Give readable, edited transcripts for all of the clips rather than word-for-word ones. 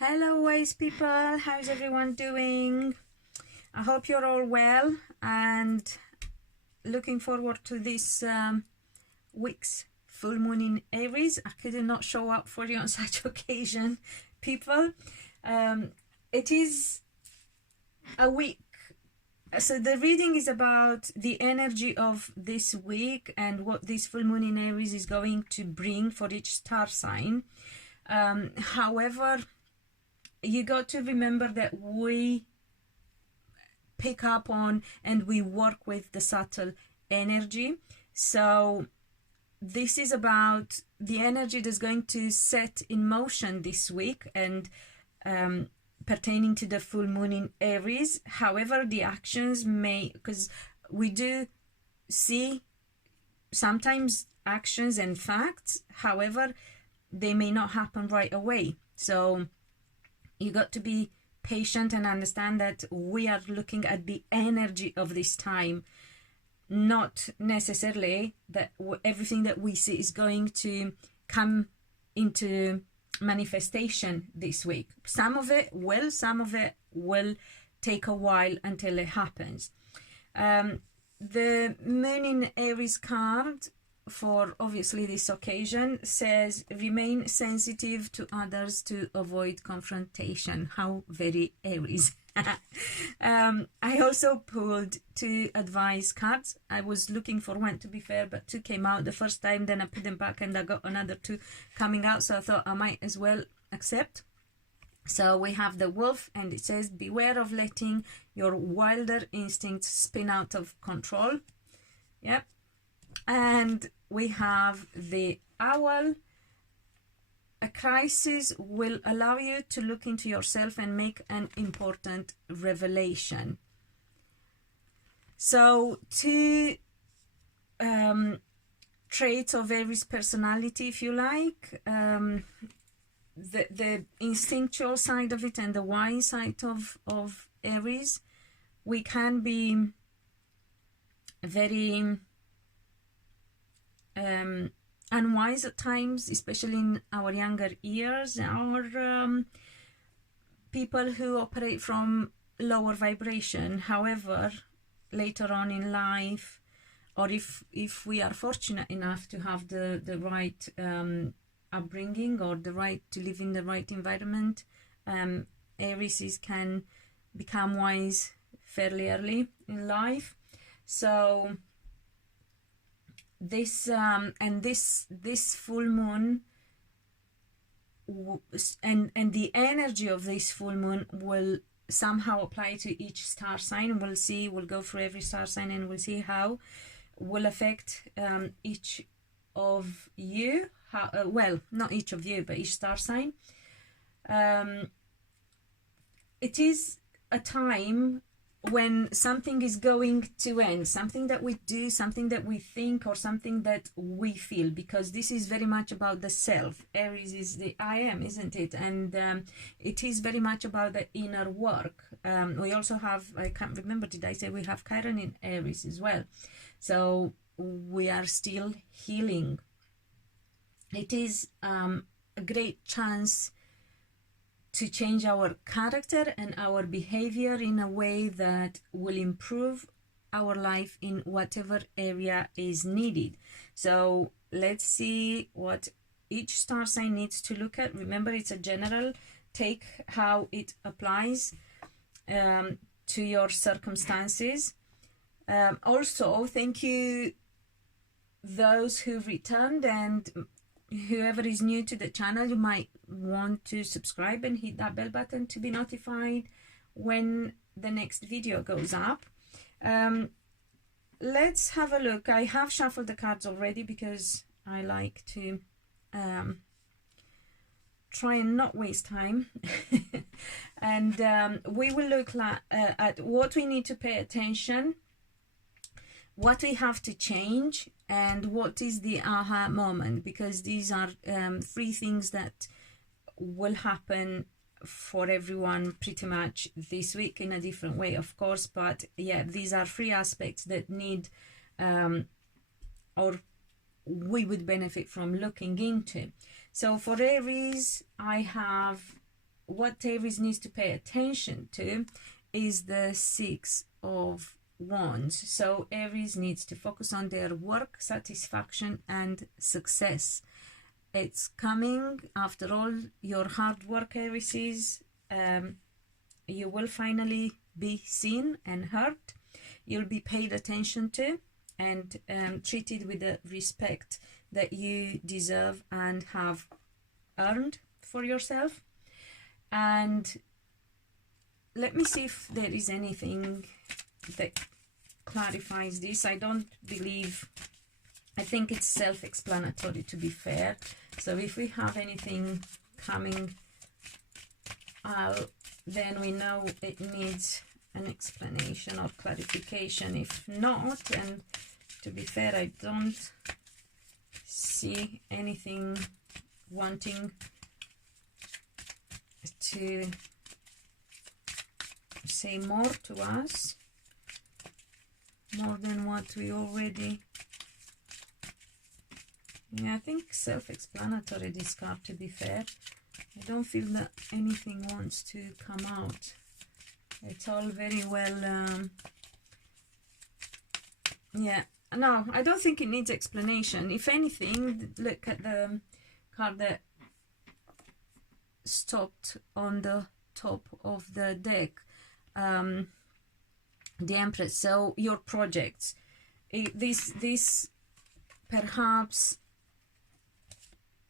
Hello wise people, how's everyone doing? I hope you're all well and looking forward to this week's full moon in Aries. I could not show up for you on such occasion, people. It is a week, so the reading is about the energy of this week and what this full moon in Aries is going to bring for each star sign. However, you got to remember that we pick up on and we work with the subtle energy. So this is about the energy that's going to set in motion this week and pertaining to the full moon in Aries. However, the actions may, because we do see sometimes actions and facts, however, they may not happen right away. So you got to be patient and understand that we are looking at the energy of this time, not necessarily that everything that we see is going to come into manifestation this week. Some of it will take a while until it happens. The moon in Aries card for obviously this occasion says remain sensitive to others to avoid confrontation. How very Aries. I also pulled 2 advice cards. I was looking for one, to be fair, but 2 came out the first time, then I put them back and I got another 2 coming out, so I thought I might as well accept. So we have the wolf, and it says beware of letting your wilder instincts spin out of control. Yep. And we have the owl. A crisis will allow you to look into yourself and make an important revelation. So 2 traits of Aries personality, if you like. The instinctual side of it and the wise side of Aries. We can be very unwise at times, especially in our younger years, or people who operate from lower vibration. However, later on in life, or if we are fortunate enough to have the right upbringing or the right to live in the right environment, Aries can become wise fairly early in life. So this full moon and the energy of this full moon will somehow apply to each star sign. We'll go through every star sign and we'll see how will affect each of you. Well, not each of you, but each star sign. It is a time when something is going to end, something that we do, something that we think, or something that we feel, because this is very much about the self. Aries is the I am, isn't it? And it is very much about the inner work. We also have, I can't remember, did I say we have Chiron in Aries as well? So we are still healing. It is a great chance to change our character and our behavior in a way that will improve our life in whatever area is needed. So let's see what each star sign needs to look at. Remember, it's a general. Take how it applies to your circumstances. Also, thank you those who returned, and whoever is new to the channel, you might want to subscribe and hit that bell button to be notified when the next video goes up. Let's have a look. I have shuffled the cards already because I like to try and not waste time. And we will look at what we need to pay attention, what we have to change, and what is the aha moment, because these are 3 things that will happen for everyone pretty much this week in a different way, of course. But yeah, these are 3 aspects that need or we would benefit from looking into. So for Aries, I have what Aries needs to pay attention to is the Six of Wands. So Aries needs to focus on their work, satisfaction and success. It's coming. After all your hard work, Aries, you will finally be seen and heard. You'll be paid attention to and treated with the respect that you deserve and have earned for yourself. And let me see if there is anything that clarifies this. I don't believe, I think it's self-explanatory, to be fair. So if we have anything coming out, then we know it needs an explanation or clarification. If not, and to be fair, I don't see anything wanting to say more to us, more than what we already... Yeah, I think self-explanatory, this card, to be fair. I don't feel that anything wants to come out. It's all very well... yeah, no, I don't think it needs explanation. If anything, look at the card that stopped on the top of the deck. The Empress. So your projects. This perhaps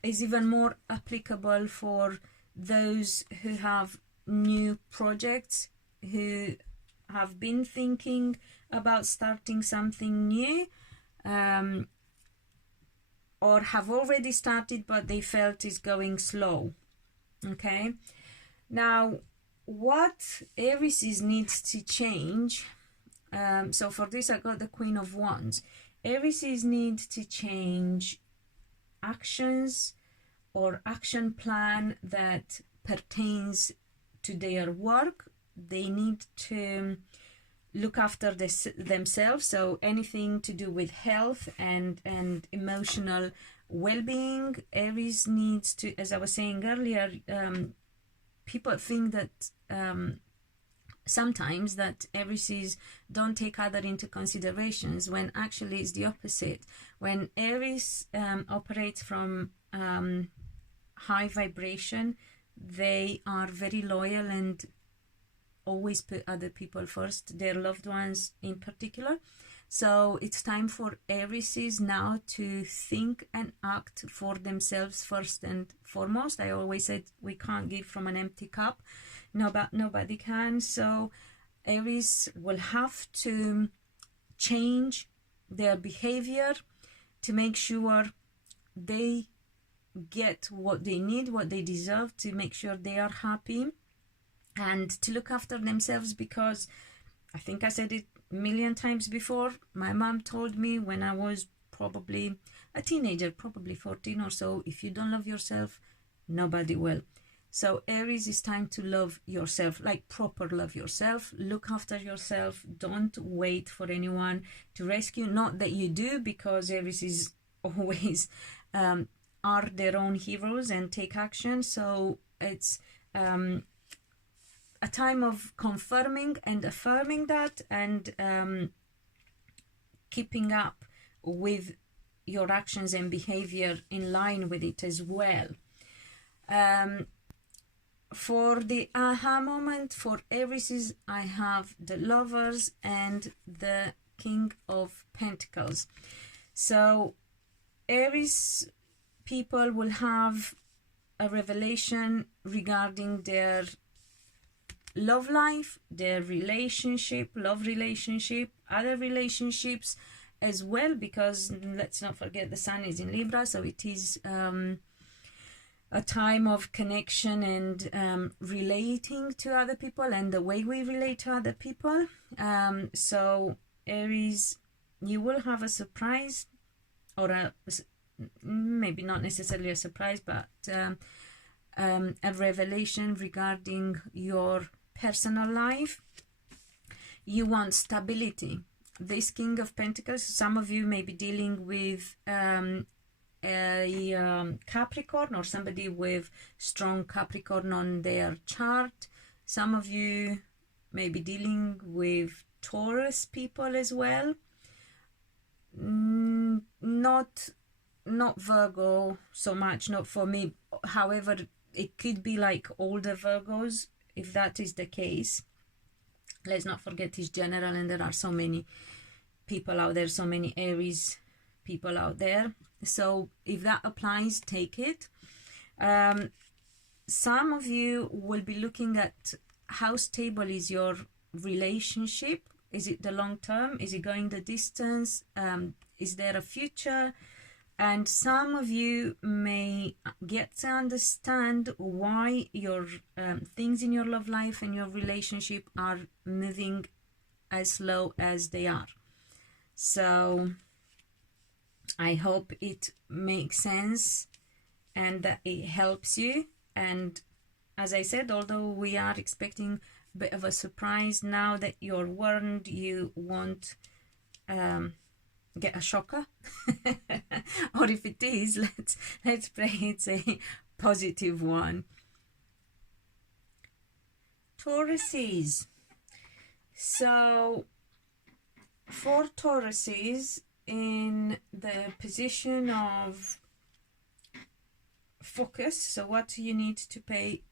is even more applicable for those who have new projects, who have been thinking about starting something new, or have already started but they felt is going slow. Okay, now what Aries needs to change, so for this I got the Queen of Wands. Aries need to change actions or action plan that pertains to their work. They need to look after themselves, so anything to do with health and emotional well-being. Aries needs to, as I was saying earlier, people think that sometimes that Aries don't take other into considerations, when actually it's the opposite. When Aries operates from high vibration, they are very loyal and always put other people first, their loved ones in particular. So it's time for Aries now to think and act for themselves first and foremost. I always said we can't give from an empty cup. Nobody can. So Aries will have to change their behavior to make sure they get what they need, what they deserve, to make sure they are happy and to look after themselves. Because I think I said it a million times before, my mom told me when I was probably a teenager, probably 14 or so, if you don't love yourself, nobody will. So Aries, is time to love yourself, like proper love yourself. Look after yourself. Don't wait for anyone to rescue. Not that you do, because Aries is always are their own heroes and take action. So it's a time of confirming and affirming that, and keeping up with your actions and behavior in line with it as well. For the aha moment for Aries, I have the Lovers and the King of Pentacles. So Aries people will have a revelation regarding their love life, their relationship, love relationship, other relationships as well, because let's not forget the Sun is in Libra, so it is a time of connection and relating to other people and the way we relate to other people. So Aries, you will have a surprise, or maybe not necessarily a surprise, but a revelation regarding your personal life. You want stability. This King of Pentacles, some of you may be dealing with a Capricorn or somebody with strong Capricorn on their chart. Some of you may be dealing with Taurus people as well. Not Virgo so much, not for me. However, it could be like older Virgos. If that is the case, let's not forget it's general, and there are so many people out there, so many Aries people out there. So if that applies, take it. Some of you will be looking at how stable is your relationship. Is it the long term? Is it going the distance? Is there a future? And some of you may get to understand why your things in your love life and your relationship are moving as slow as they are. So I hope it makes sense and that it helps you. And as I said, although we are expecting a bit of a surprise, now that you're warned, you won't get a shocker. Or if it is, let's pray it's a positive one. Tauruses. So for Tauruses in the position of focus, so what you need to pay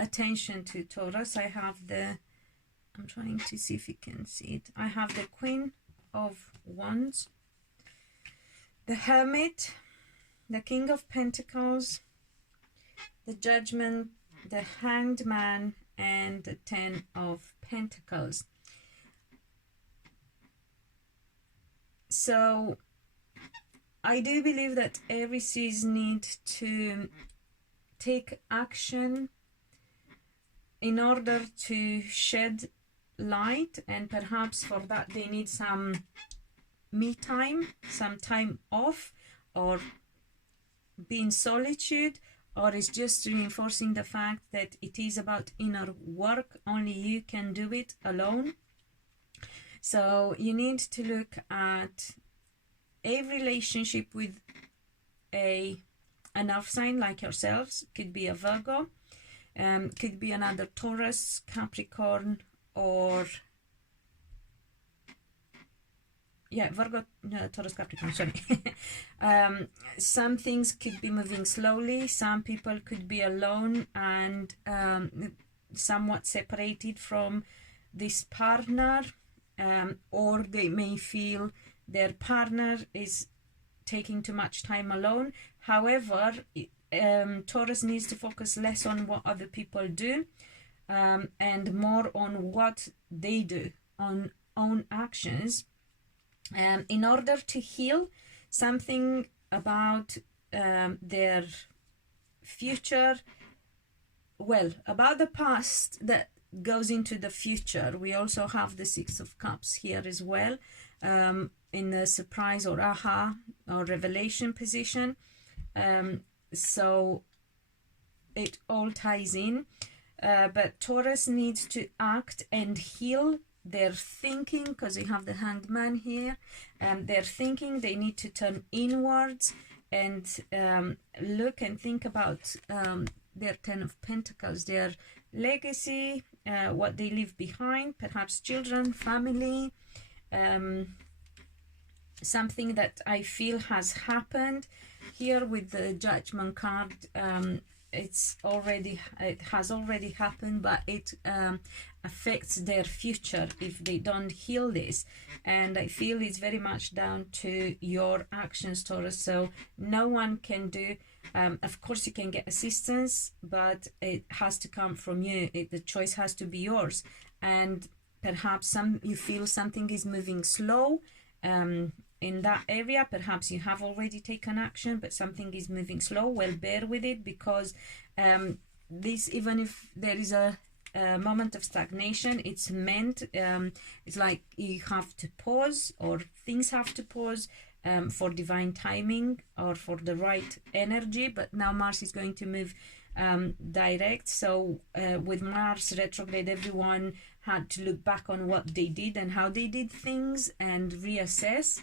attention to, Taurus, I have I'm trying to see if you can see it. I have the Queen of Wands, the Hermit, the King of Pentacles, the Judgment, the Hanged Man, and the Ten of Pentacles. So I do believe that Aries need to take action in order to shed light, and perhaps for that they need some me time, some time off, or be in solitude, or it's just reinforcing the fact that it is about inner work. Only you can do it alone. So you need to look at a relationship with an earth sign like yourselves. Could be a Virgo, could be another Taurus, Capricorn, or Virgo, Taurus, Capricorn, sorry. Some things could be moving slowly. Some people could be alone and somewhat separated from this partner, or they may feel their partner is taking too much time alone. However, Taurus needs to focus less on what other people do and more on what they do, on own actions, in order to heal something about their future, about the past that goes into the future. We also have the Six of Cups here as well, in the surprise or aha or revelation position. So it all ties in, but Taurus needs to act and heal their thinking, because we have the Hanged Man here. Their thinking, they need to turn inwards and look and think about their Ten of Pentacles, their legacy, what they leave behind, perhaps children, family, something that I feel has happened. Here with the Judgment card, it has already happened, but it affects their future if they don't heal this. And I feel it's very much down to your actions, Taurus. So no one can do, of course you can get assistance, but it has to come from you. The choice has to be yours. And perhaps you feel something is moving slow in that area. Perhaps you have already taken action, but something is moving slow. Well, bear with it, because this, even if there is a moment of stagnation, it's meant, it's like you have to pause, or things have to pause for divine timing or for the right energy. But now Mars is going to move direct. So with Mars retrograde, everyone had to look back on what they did and how they did things and reassess.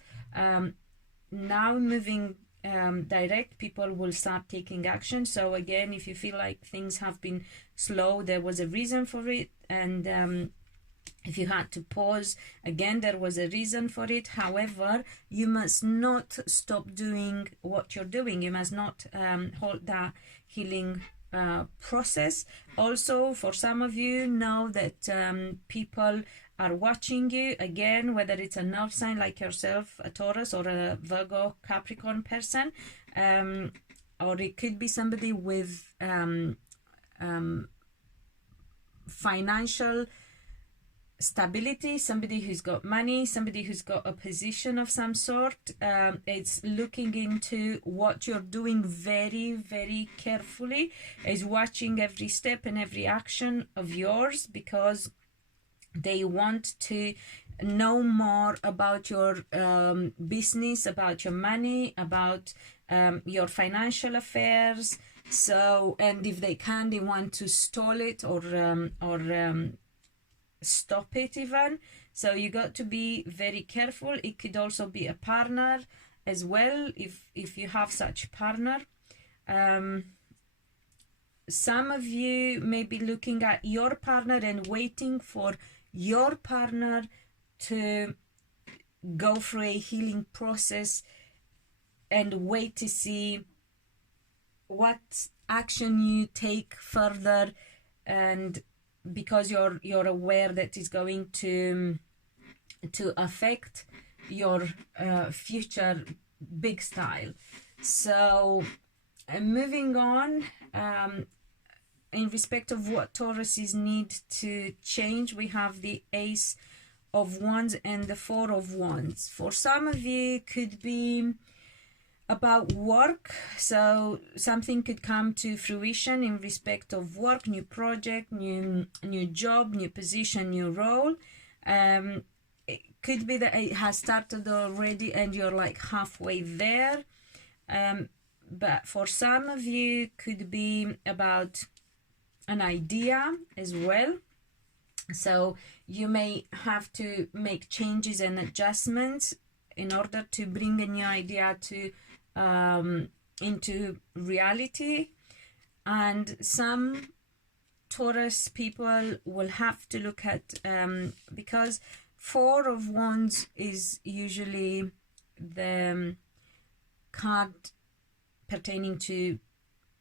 Now moving direct, people will start taking action. So again, if you feel like things have been slow, there was a reason for it. And if you had to pause, again, there was a reason for it. However, you must not stop doing what you're doing. You must not halt that healing process. Also, for some of you, know that people are watching you, again, whether it's a north sign like yourself, a Taurus, or a Virgo, Capricorn person, or it could be somebody with financial stability, somebody who's got money, somebody who's got a position of some sort. It's looking into what you're doing very, very carefully, is watching every step and every action of yours, because they want to know more about your business, about your money, about your financial affairs. So, and if they can, they want to stall it or stop it even. So you got to be very careful. It could also be a partner as well, if you have such partner. Some of you may be looking at your partner and waiting for your partner to go through a healing process and wait to see what action you take further, and because you're aware that it's going to affect your future big style. So moving on, in respect of what Tauruses need to change, we have the Ace of Wands and the Four of Wands. For some of you, could be about work. So something could come to fruition in respect of work, new project, new job, new position, new role. It could be that it has started already and you're like halfway there. But for some of you, could be about an idea as well. So you may have to make changes and adjustments in order to bring a new idea to into reality. And some Taurus people will have to look at, because Four of Wands is usually the card pertaining to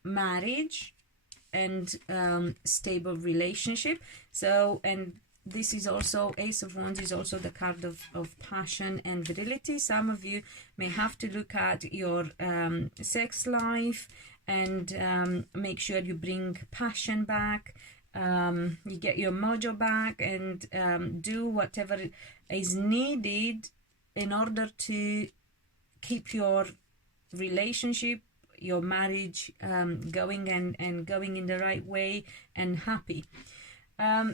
marriage and stable relationship. So, and this is also, Ace of Wands is also the card of passion and virility. Some of you may have to look at your sex life and make sure you bring passion back, you get your mojo back, and do whatever is needed in order to keep your relationship, your marriage going and going in the right way and happy.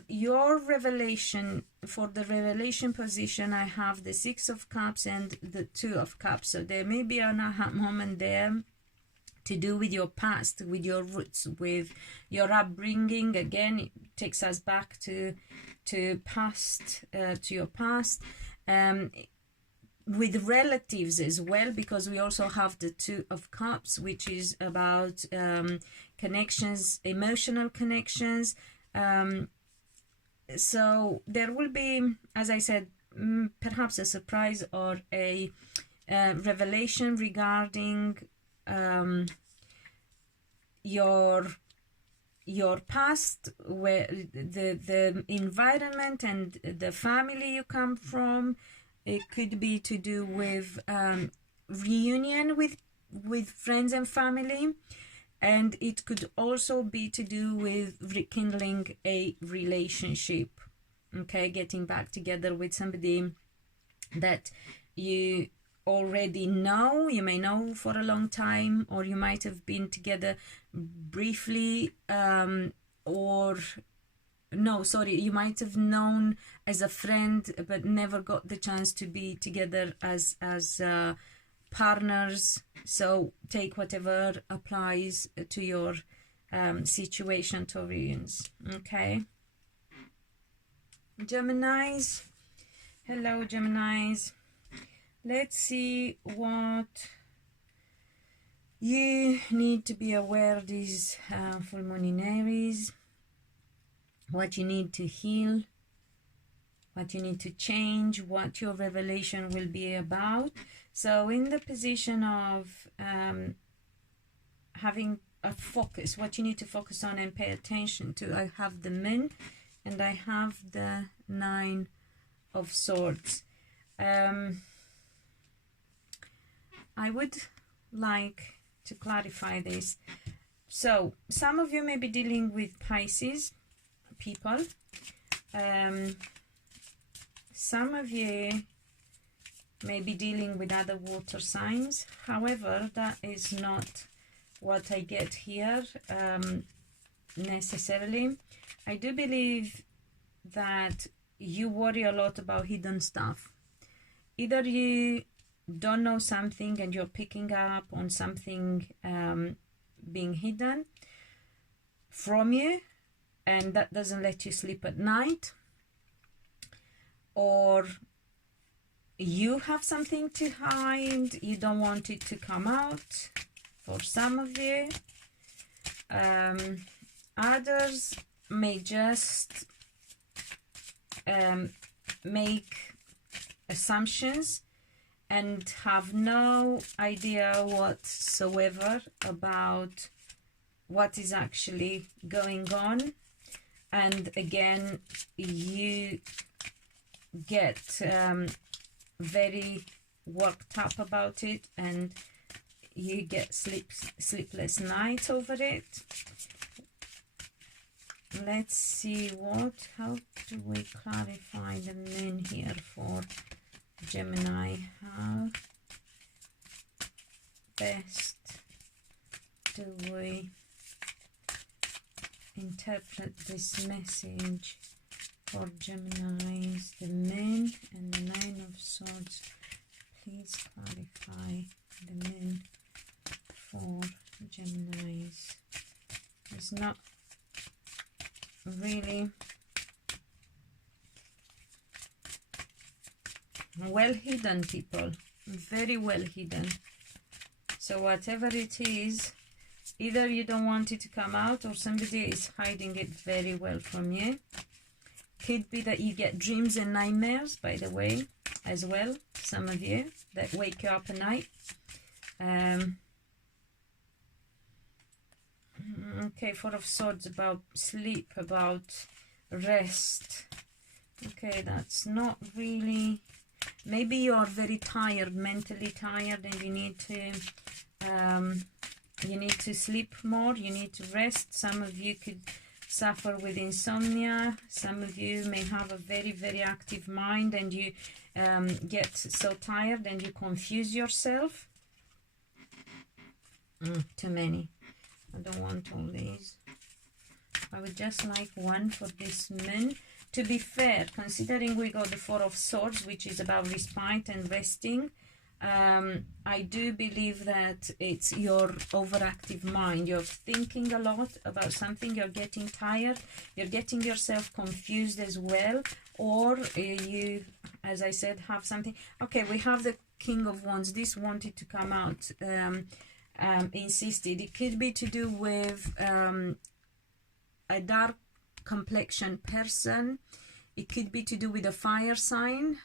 Your revelation, for the revelation position, I have the Six of Cups and the Two of Cups. So there may be an aha moment there to do with your past, with your roots, with your upbringing. Again, it takes us back to past, to your past. With relatives as well, because we also have the Two of Cups, which is about connections, emotional connections. So there will be, as I said, perhaps a surprise or a revelation regarding your past, where the environment and the family you come from. It could be to do with reunion with friends and family, and it could also be to do with rekindling a relationship. Okay, getting back together with somebody that you already know. You may know for a long time, or you might have been together briefly, you might have known as a friend but never got the chance to be together as partners. So take whatever applies to your situation, Taurians. Okay, Geminis. Hello, Geminis. Let's see what You need to be aware of this full moon in Aries, what you need to heal, what you need to change, what your revelation will be about. So in the position of having a focus, what you need to focus on and pay attention to, I have the Moon and I have the Nine of Swords. I would like to clarify this. So some of you may be dealing with Pisces people. Some of you may be dealing with other water signs. However, that is not what I get here necessarily. I do believe that you worry a lot about hidden stuff. Either you don't know something and you're picking up on something being hidden from you, and that doesn't let you sleep at night, or you have something to hide, you don't want it to come out for some of you. Others may just make assumptions and have no idea whatsoever about what is actually going on. And again, you get very worked up about it, and you get sleepless nights over it. Let's see how do we clarify the Moon here for Gemini? How best do we interpret this message for Geminis? The Moon and the Nine of Swords. Please clarify the Moon for Geminis. It's not really well hidden, people, very well hidden. So whatever it is, either you don't want it to come out or somebody is hiding it very well from you. Could be that you get dreams and nightmares, by the way, as well, some of you that wake you up at night. Okay, Four of Swords, about sleep, about rest. Okay, that's not really, maybe you're very tired, mentally tired, and you need to sleep more, you need to rest. Some of you could suffer with insomnia. Some of you may have a very, very active mind, and you get so tired and you confuse yourself. Too many. I don't want all these. I would just like one for this Moon. To be fair, considering we got the Four of Swords, which is about respite and resting, I do believe that it's your overactive mind. You're thinking a lot about something, you're getting tired, you're getting yourself confused as well, or you, as I said, have something. Okay, we have the King of Wands. This wanted to come out, insisted. It could be to do with a dark complexion person. It could be to do with a fire sign,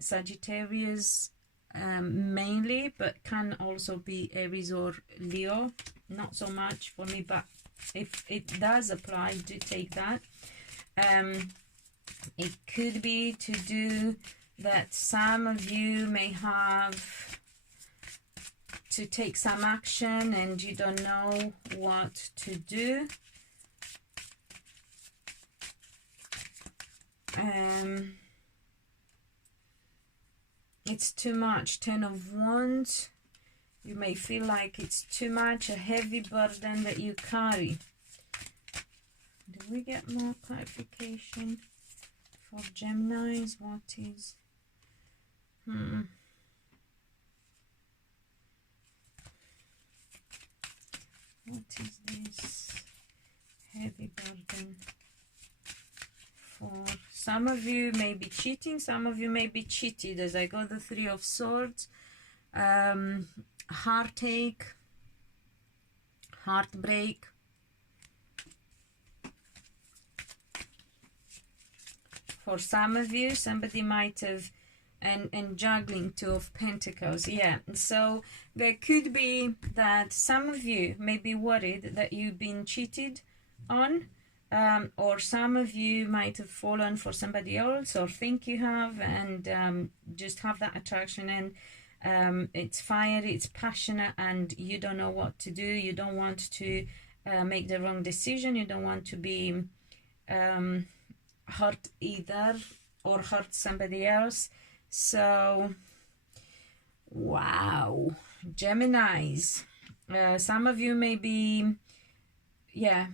Sagittarius mainly, but can also be Aries or Leo. Not so much for me, but if it does apply, do take that. It could be to do that some of you may have to take some action and you don't know what to do. It's too much. Ten of Wands. You may feel like it's too much, a heavy burden that you carry. Do we get more clarification for Geminis? What is... What is this heavy burden? For some of you may be cheating, some of you may be cheated, as I got the Three of Swords. Heartache, heartbreak. For some of you, somebody might have, and juggling, Two of Pentacles, yeah. So there could be that some of you may be worried that you've been cheated on, or some of you might have fallen for somebody else or think you have, and just have that attraction, and it's fiery, it's passionate, and you don't know what to do. You don't want to make the wrong decision. You don't want to be hurt either, or hurt somebody else. So wow, Geminis, some of you may be, yeah,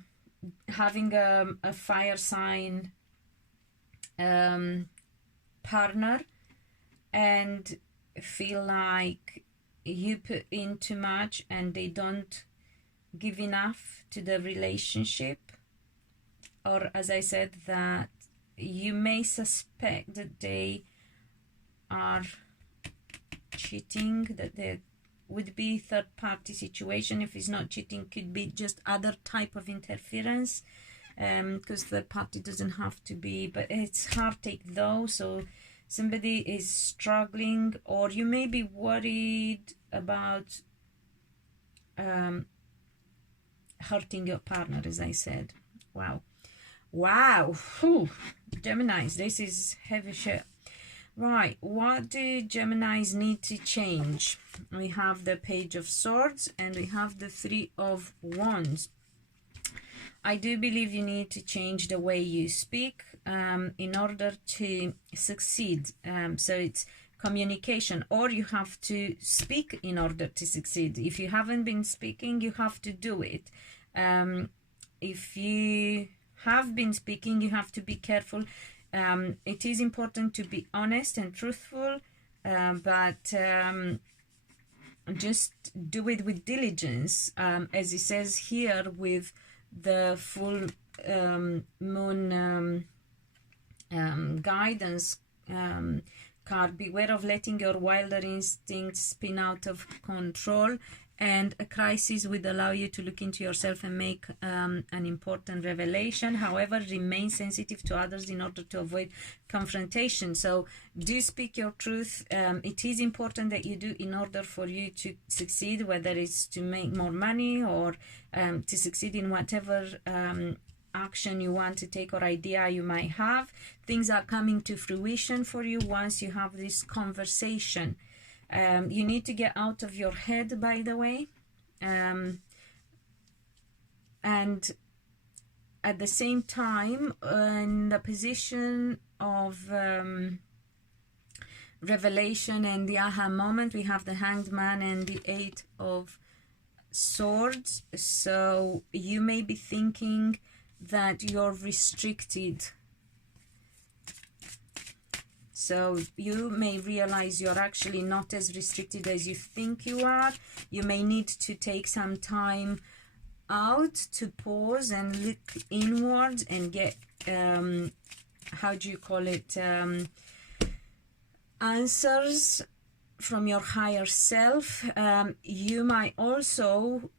having a fire sign partner, and feel like you put in too much and they don't give enough to the relationship. Or as I said, that you may suspect that they are cheating, that there would be third-party situation. If it's not cheating, could be just other type of interference, because third party doesn't have to be, but it's heartache though. So somebody is struggling, or you may be worried about hurting your partner, as I said. Wow. Whew. Geminis, this is heavy shit. Right, what do Geminis need to change? We have the Page of Swords and we have the Three of Wands. I do believe you need to change the way you speak in order to succeed. So it's communication, or you have to speak in order to succeed. If you haven't been speaking, you have to do it. If you have been speaking, you have to be careful. It is important to be honest and truthful, but just do it with diligence, as it says here with the full moon guidance card. Beware of letting your wilder instincts spin out of control, and a crisis would allow you to look into yourself and make an important revelation. However, remain sensitive to others in order to avoid confrontation. So do speak your truth. It is important that you do in order for you to succeed, whether it's to make more money or to succeed in whatever action you want to take or idea you might have. Things are coming to fruition for you once you have this conversation. You need to get out of your head, by the way, and at the same time, in the position of revelation and the aha moment, we have the Hanged Man and the Eight of Swords. So you may be thinking that you're restricted. So you may realize you're actually not as restricted as you think you are. You may need to take some time out to pause and look inwards and get, how do you call it, answers from your higher self. You might also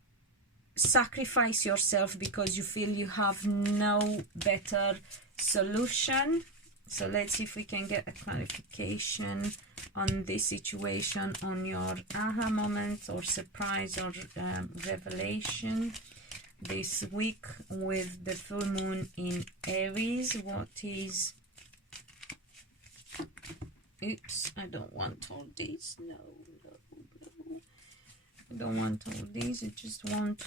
sacrifice yourself because you feel you have no better solution. So let's see if we can get a clarification on this situation, on your aha moment or surprise or revelation this week with the full moon in Aries. What is... Oops, I don't want all these. No. I don't want all these. I just want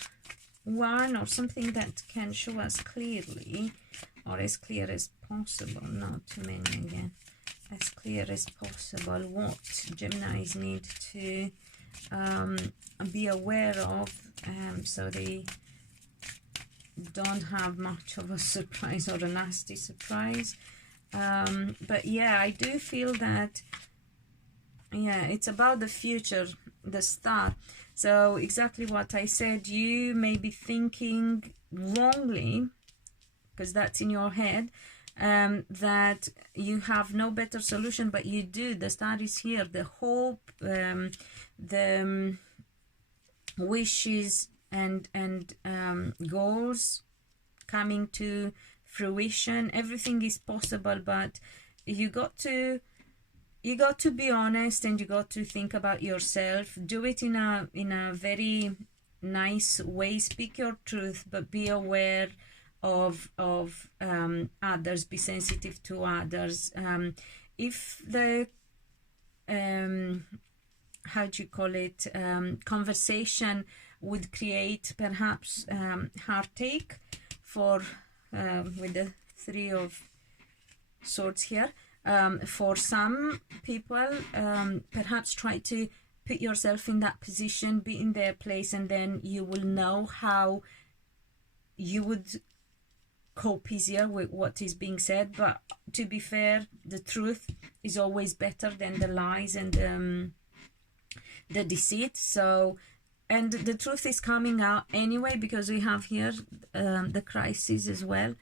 one or something that can show us clearly, or as clear as possible, not too many again, as clear as possible, what Geminis need to be aware of, so they don't have much of a surprise or a nasty surprise. But yeah, I do feel that, yeah, it's about the future, the start. So exactly what I said, you may be thinking wrongly, because that's in your head, that you have no better solution, but you do. The star is here, the hope, the wishes and goals coming to fruition. Everything is possible, but you got to be honest, and you got to think about yourself. Do it in a very nice way. Speak your truth, but be aware of others. Be sensitive to others. If the how do you call it, conversation would create perhaps heartache for with the Three of Swords here, for some people, perhaps try to put yourself in that position, be in their place, and then you will know how you would cope easier with what is being said. But to be fair, the truth is always better than the lies and the deceit. So, and the truth is coming out anyway, because we have here the crisis as well,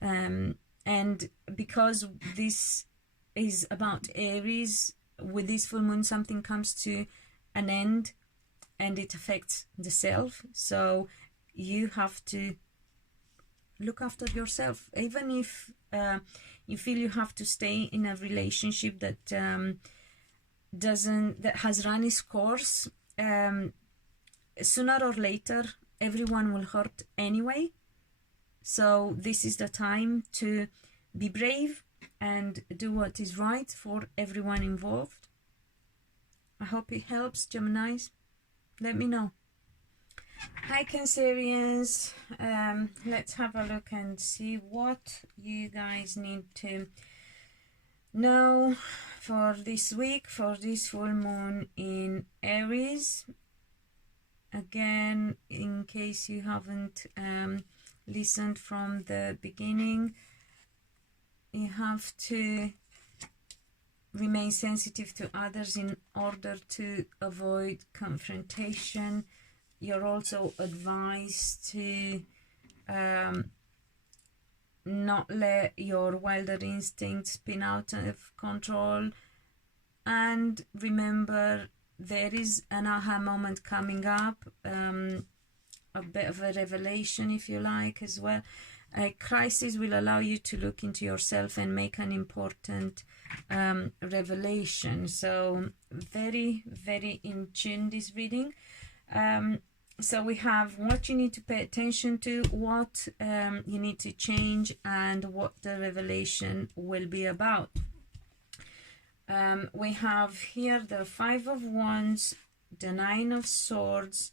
and because this is about Aries, with this full moon something comes to an end and it affects the self. So you have to look after yourself, even if you feel you have to stay in a relationship that has run its course. Sooner or later everyone will hurt anyway, so this is the time to be brave and do what is right for everyone involved. I hope it helps, Geminis. Let me know. Hi Cancerians, let's have a look and see what you guys need to know for this week, for this full moon in Aries. Again, in case you haven't listened from the beginning, you have to remain sensitive to others in order to avoid confrontation. You're also advised to not let your wilder instincts spin out of control. And remember, there is an aha moment coming up, a bit of a revelation, if you like, as well. A crisis will allow you to look into yourself and make an important revelation. So very, very in tune, this reading. So we have what you need to pay attention to, what you need to change, and what the revelation will be about. We have here the Five of Wands, the Nine of Swords,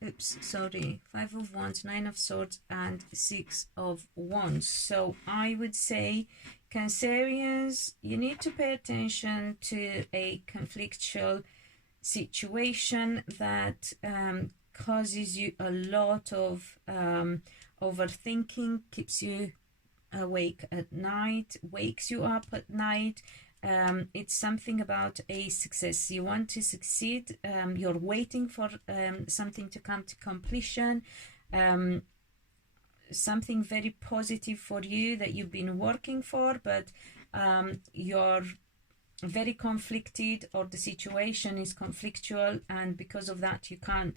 Five of Wands, Nine of Swords, and Six of Wands. So I would say, Cancerians, you need to pay attention to a conflictual situation that causes you a lot of overthinking, keeps you awake at night, wakes you up at night. It's something about a success. You want to succeed. You're waiting for something to come to completion, something very positive for you that you've been working for, but you're very conflicted, or the situation is conflictual, and because of that you can't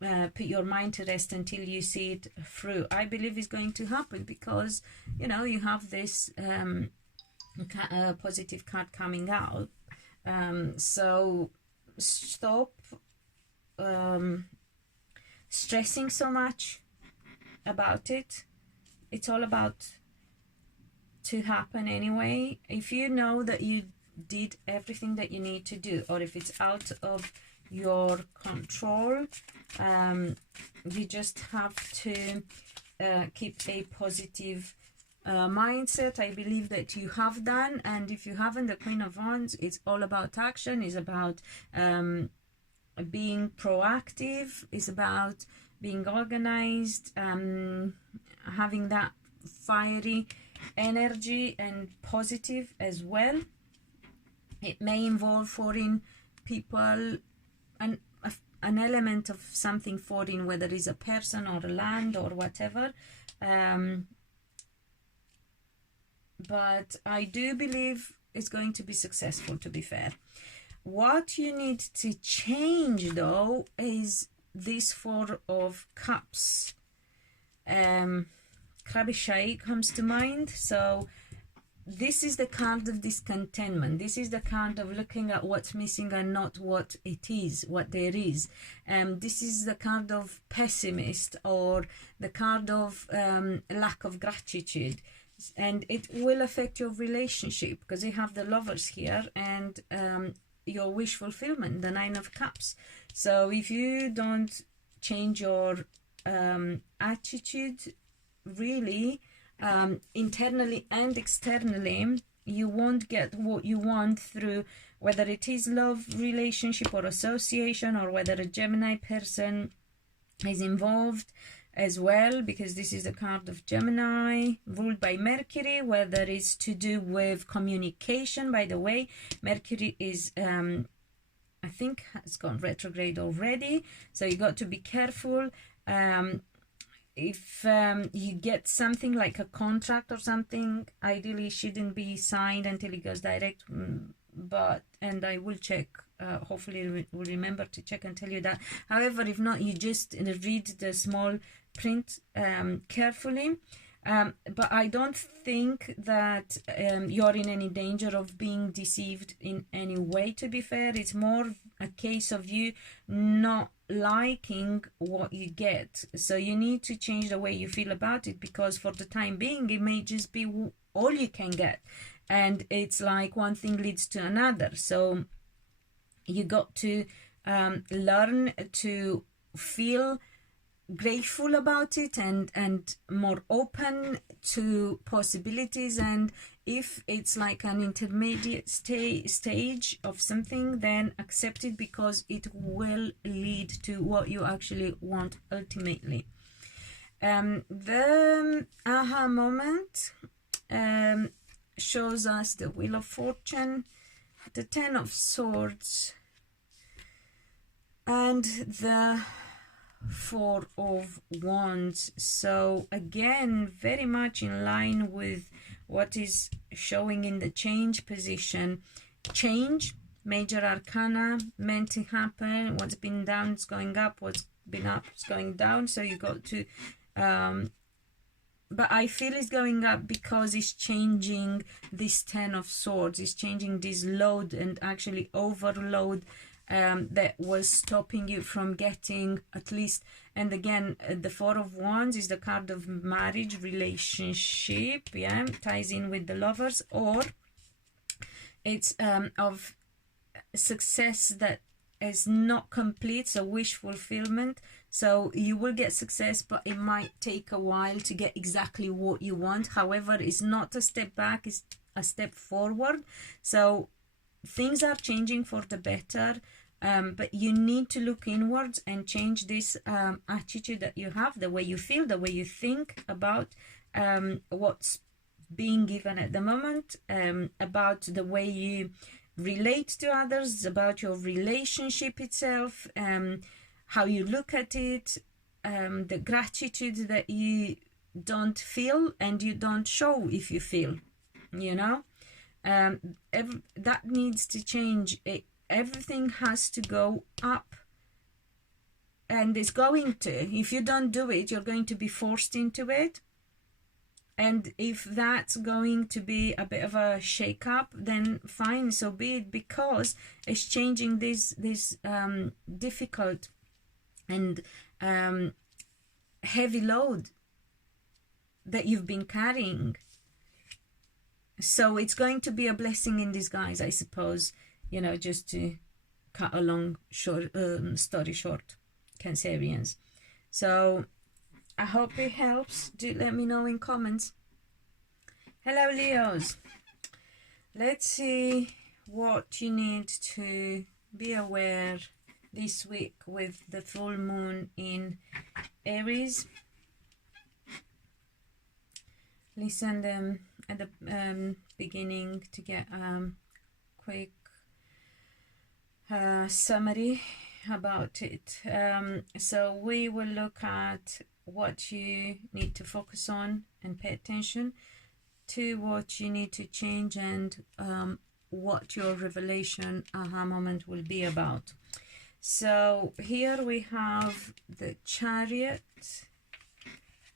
put your mind to rest until you see it through. I believe it's going to happen because, you know, you have this positive card coming out. So stop stressing so much about it. It's all about to happen anyway. If you know that you did everything that you need to do, or if it's out of your control, you just have to keep a positive mindset. I believe that you have done, and if you haven't, the Queen of Wands, it's all about action. It's about being proactive. It's about being organized, having that fiery energy and positive as well. It may involve foreign people, an element of something foreign, whether it's a person or a land or whatever. But I do believe it's going to be successful, to be fair. What you need to change, though, is this Four of Cups, Krabby comes to mind. So this is the card of discontentment. This is the card of looking at what's missing and not what it is, what there is. This is the card of pessimist, or the card of lack of gratitude. And it will affect your relationship, because you have the Lovers here, and your wish fulfillment, the Nine of Cups. So if you don't change your attitude, really, internally and externally, you won't get what you want through, whether it is love, relationship, or association, or whether a Gemini person is involved as well, because this is a card of Gemini ruled by Mercury, whether it's to do with communication. By the way, Mercury is I think has gone retrograde already, so you got to be careful. If you get something like a contract or something, ideally shouldn't be signed until it goes direct, and I will check, hopefully will remember to check and tell you that. However, if not, you just read the small print carefully. But I don't think that you're in any danger of being deceived in any way, to be fair. It's more a case of you not liking what you get. So you need to change the way you feel about it, because for the time being, it may just be all you can get. And it's like one thing leads to another. So you got to learn to feel grateful about it, and more open to possibilities. And if it's like an intermediate stage of something, then accept it, because it will lead to what you actually want ultimately. The aha moment shows us the Wheel of Fortune, the Ten of Swords, and the Four of Wands. So again, very much in line with what is showing in the change position. Change, major arcana, meant to happen. What's been down is going up, what's been up is going down. So you got to but I feel it's going up because it's changing this Ten of Swords. It's changing this load and actually overload that was stopping you from getting at least. And again, the Four of Wands is the card of marriage, relationship, yeah, ties in with the Lovers, or it's of success that is not complete, so wish fulfillment. So you will get success, but it might take a while to get exactly what you want. However, it's not a step back, it's a step forward. So things are changing for the better, but you need to look inwards and change this attitude that you have, the way you feel, the way you think about what's being given at the moment, about the way you relate to others, about your relationship itself, how you look at it, the gratitude that you don't feel and you don't show if you feel, you know. That needs to change. Everything has to go up, and it's going to. If you don't do it, you're going to be forced into it. And if that's going to be a bit of a shake up, then fine, so be it, because it's changing this difficult and heavy load that you've been carrying. So it's going to be a blessing in disguise, I suppose, you know, just to cut a long story short, Cancerians. So I hope it helps. Do let me know in comments. Hello, Leos. Let's see what you need to be aware this week with the full moon in Aries. Listen them at the beginning to get quick summary about it. So we will look at what you need to focus on and pay attention to, what you need to change, and what your revelation aha moment will be about. So here we have the Chariot,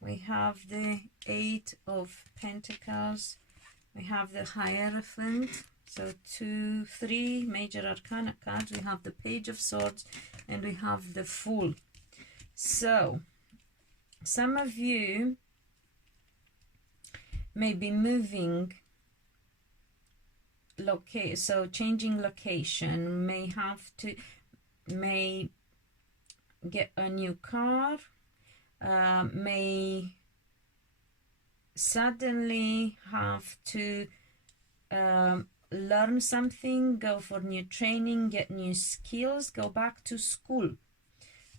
we have the Eight of Pentacles, we have the Hierophant, so 2, 3 major arcana cards, we have the Page of Swords, and we have the Fool. So some of you may be moving so changing location, may get a new car, may suddenly have to learn something, go for new training, get new skills, go back to school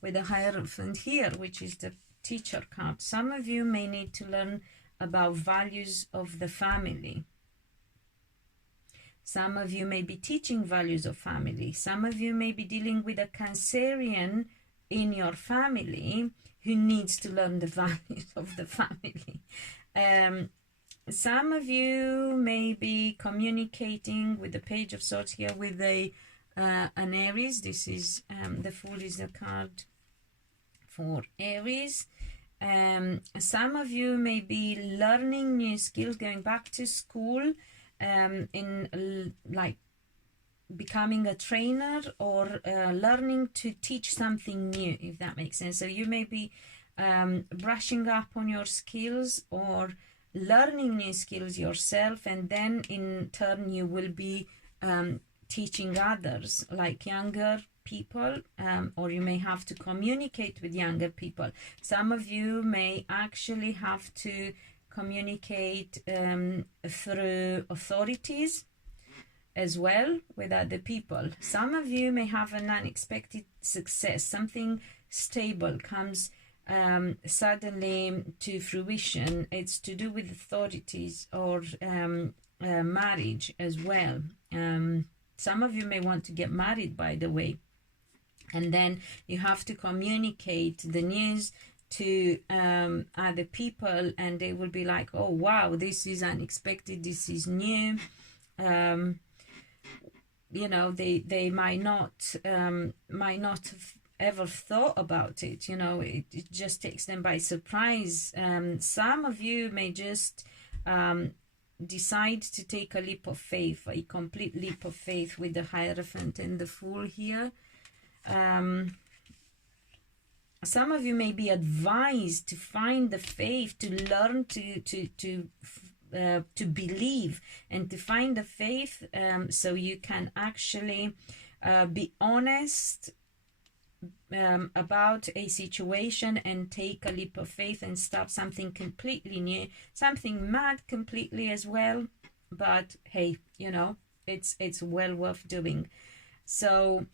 with the Hierophant here, which is the teacher card. Some of you may need to learn about values of the family. Some of you may be teaching values of family. Some of you may be dealing with a Cancerian in your family who needs to learn the values of the family. Some of you may be communicating with the Page of Swords here with an Aries. This is the Fool is the card for Aries. Some of you may be learning new skills, going back to school, in like becoming a trainer, or learning to teach something new, if that makes sense. So you may be brushing up on your skills or learning new skills yourself, and then in turn you will be teaching others, like younger people, or you may have to communicate with younger people. Some of you may actually have to communicate through authorities as well with other people. Some of you may have an unexpected success. Something stable comes suddenly to fruition. It's to do with authorities or marriage as well. Some of you may want to get married, by the way, and then you have to communicate the news to other people, and they will be like, oh wow, this is unexpected, this is new. You know, they might not have ever thought about it. You know, it just takes them by surprise. Some of you may just decide to take a leap of faith, a complete leap of faith with the Hierophant and the Fool here. Some of you may be advised to find the faith, to learn to believe and to find the faith, so you can actually be honest about a situation and take a leap of faith and start something completely new, something mad completely as well, but hey, you know, it's well worth doing. So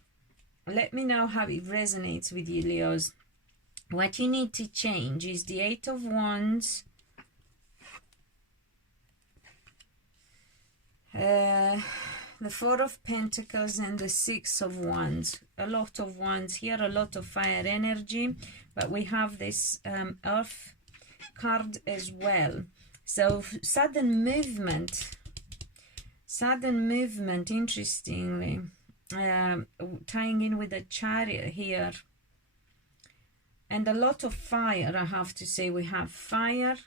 let me know how it resonates with you, Leos. What you need to change is the Eight of Wands, the Four of Pentacles, and the Six of Wands. A lot of wands here, a lot of fire energy, but we have this Earth card as well. So sudden movement, interestingly, tying in with the Chariot here. And a lot of fire, I have to say. We have fire,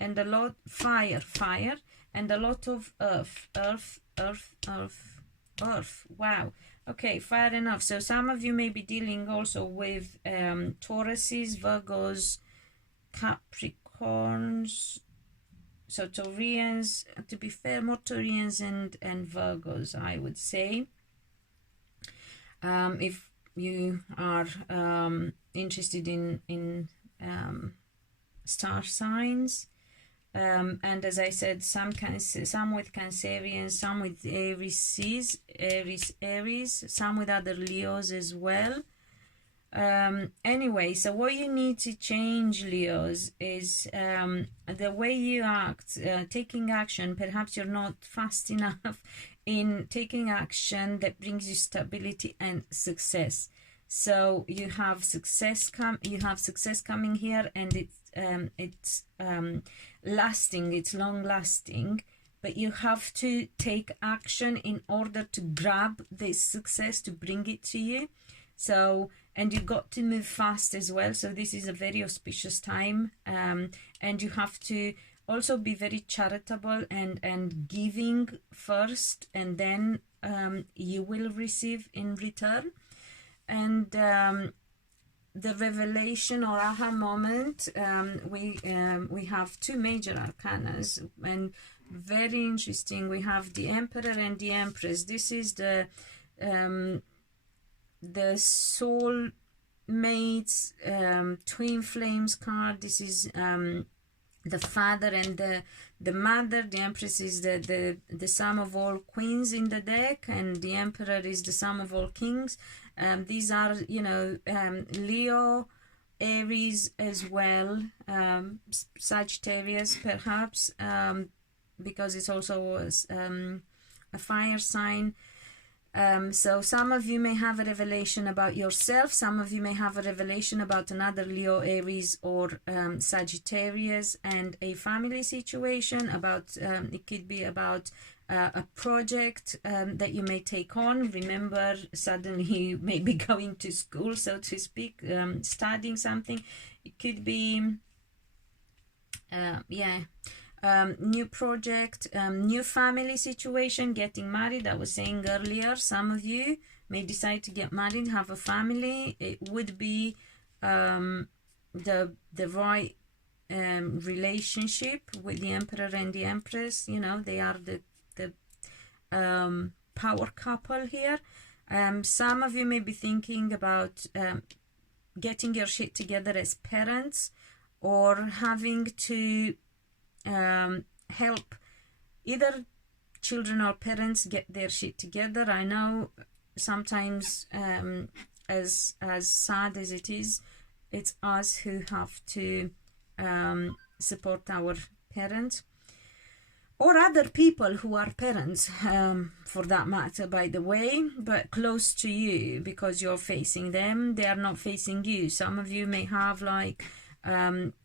and a lot fire, and a lot of earth. Wow. Okay, fair enough. So some of you may be dealing also with Tauruses, Virgos, Capricorns, so Taurians, to be fair, more Taurians and Virgos, I would say. If you are interested in star signs, and as I said, some with Cancerians, some with Aries, some with other Leos as well. Anyway, so what you need to change, Leos, is the way you act, taking action. Perhaps you're not fast enough in taking action that brings you stability and success. So you have success coming here, and it's lasting, it's long lasting, but you have to take action in order to grab this success, to bring it to you. So, and you got to move fast as well. So this is a very auspicious time, and you have to also be very charitable and giving first, and then you will receive in return. And the revelation or aha moment, we have two major arcanas, and very interesting. We have the Emperor and the Empress. This is the soul mates, twin flames card. This is the father and the mother. The Empress is the sum of all queens in the deck, and the Emperor is the sum of all kings. These are, you know, Leo, Aries as well, Sagittarius perhaps, because it's also a fire sign. So some of you may have a revelation about yourself, some of you may have a revelation about another Leo, Aries, or Sagittarius, and a family situation. About it could be about a project that you may take on. Remember, suddenly you may be going to school, so to speak, studying something. It could be new project, new family situation, getting married. I was saying earlier, some of you may decide to get married, have a family. It would be the right relationship with the Emperor and the Empress. You know, they are the power couple here. Some of you may be thinking about getting your shit together as parents, or having to help either children or parents get their shit together. I know sometimes, as sad as it is, it's us who have to support our parents, or other people who are parents, for that matter, by the way, but close to you, because you're facing them, they are not facing you. Some of you may have like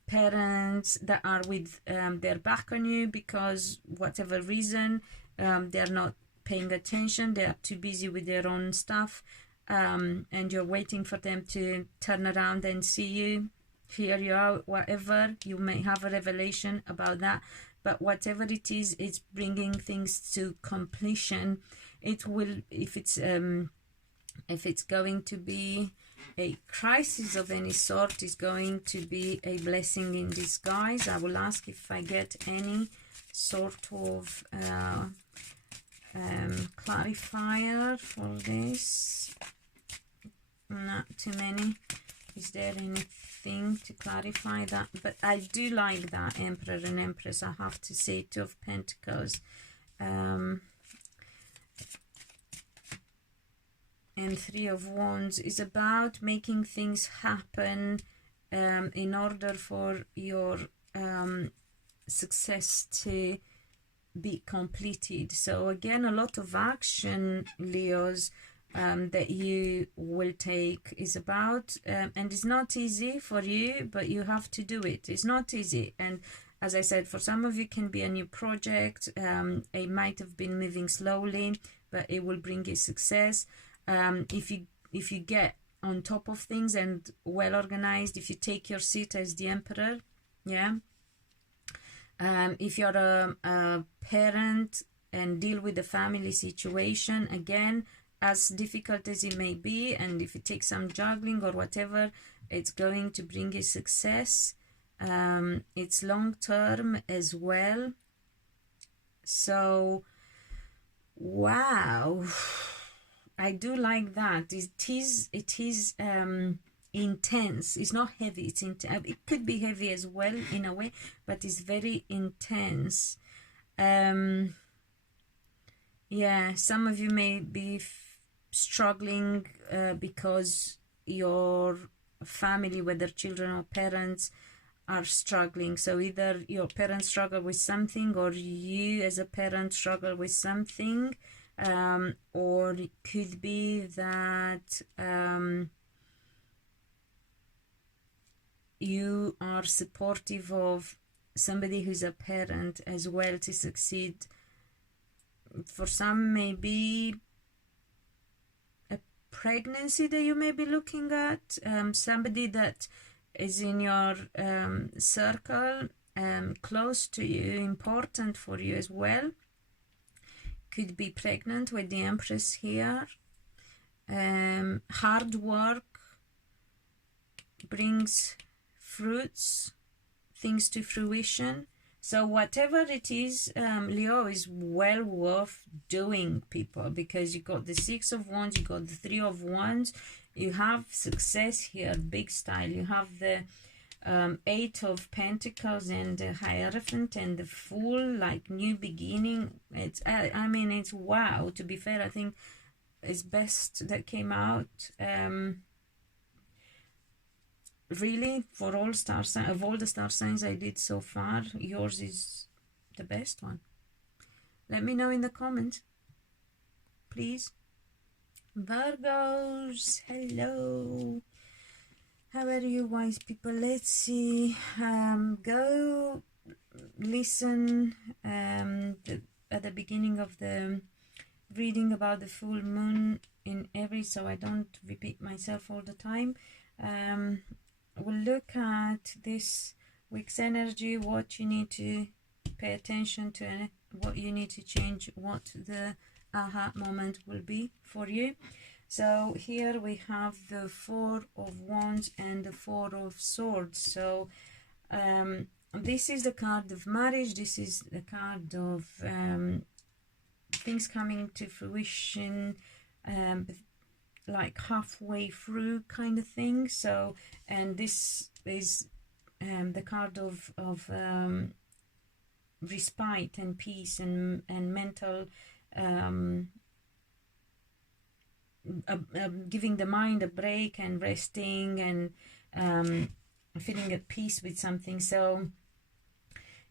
parents that are with their back on you because whatever reason, they're not paying attention, they are too busy with their own stuff, and you're waiting for them to turn around and see you, hear you out, whatever. You may have a revelation about that, but whatever it is, it's bringing things to completion. It will, if it's going to be a crisis of any sort, is going to be a blessing in disguise. I will ask if I get any sort of clarifier for this. Not too many. Is there anything to clarify that? But I do like that Emperor and Empress, I have to say. Two of Pentacles, and Three of Wands is about making things happen in order for your success to be completed. So again, a lot of action, Leos, that you will take is about, and it's not easy for you, but you have to do it. It's not easy, and as I said, for some of you can be a new project. It might have been moving slowly, but it will bring you success. If you get on top of things and well organized, if you take your seat as the Emperor, yeah. If you're a parent and deal with the family situation, again, as difficult as it may be, and if it takes some juggling or whatever, it's going to bring you success. It's long term as well. So, wow, I do like that. It is intense. It's not heavy. It's it could be heavy as well in a way, but it's very intense. Yeah, some of you may be struggling because your family, whether children or parents, are struggling. So either your parents struggle with something, or you as a parent struggle with something, or it could be that you are supportive of somebody who's a parent as well to succeed for some maybe a pregnancy that you may be looking at, somebody that is in your circle, close to you, important for you as well, could be pregnant with the Empress here. Hard work brings fruits, things to fruition. So whatever it is, Leo, is well worth doing, people, because you got the Six of Wands, you got the Three of Wands, you have success here, big style. You have the Eight of Pentacles and the Hierophant and the Fool, like new beginning. It's I mean, it's wow. To be fair, I think it's best that came out. Really, for all star signs, of all the star signs I did so far, yours is the best one. Let me know in the comments, please. Virgos, hello. How are you, wise people? Let's see. Go listen at the beginning of the reading about the full moon in Aries, so I don't repeat myself all the time. We'll look at this week's energy, what you need to pay attention to, what you need to change, what the aha moment will be for you. So here we have the Four of Wands and the Four of Swords. So this is the card of marriage. This is the card of things coming to fruition, like halfway through kind of thing. So, and this is the card of respite and peace and mental, giving the mind a break and resting and feeling at peace with something. So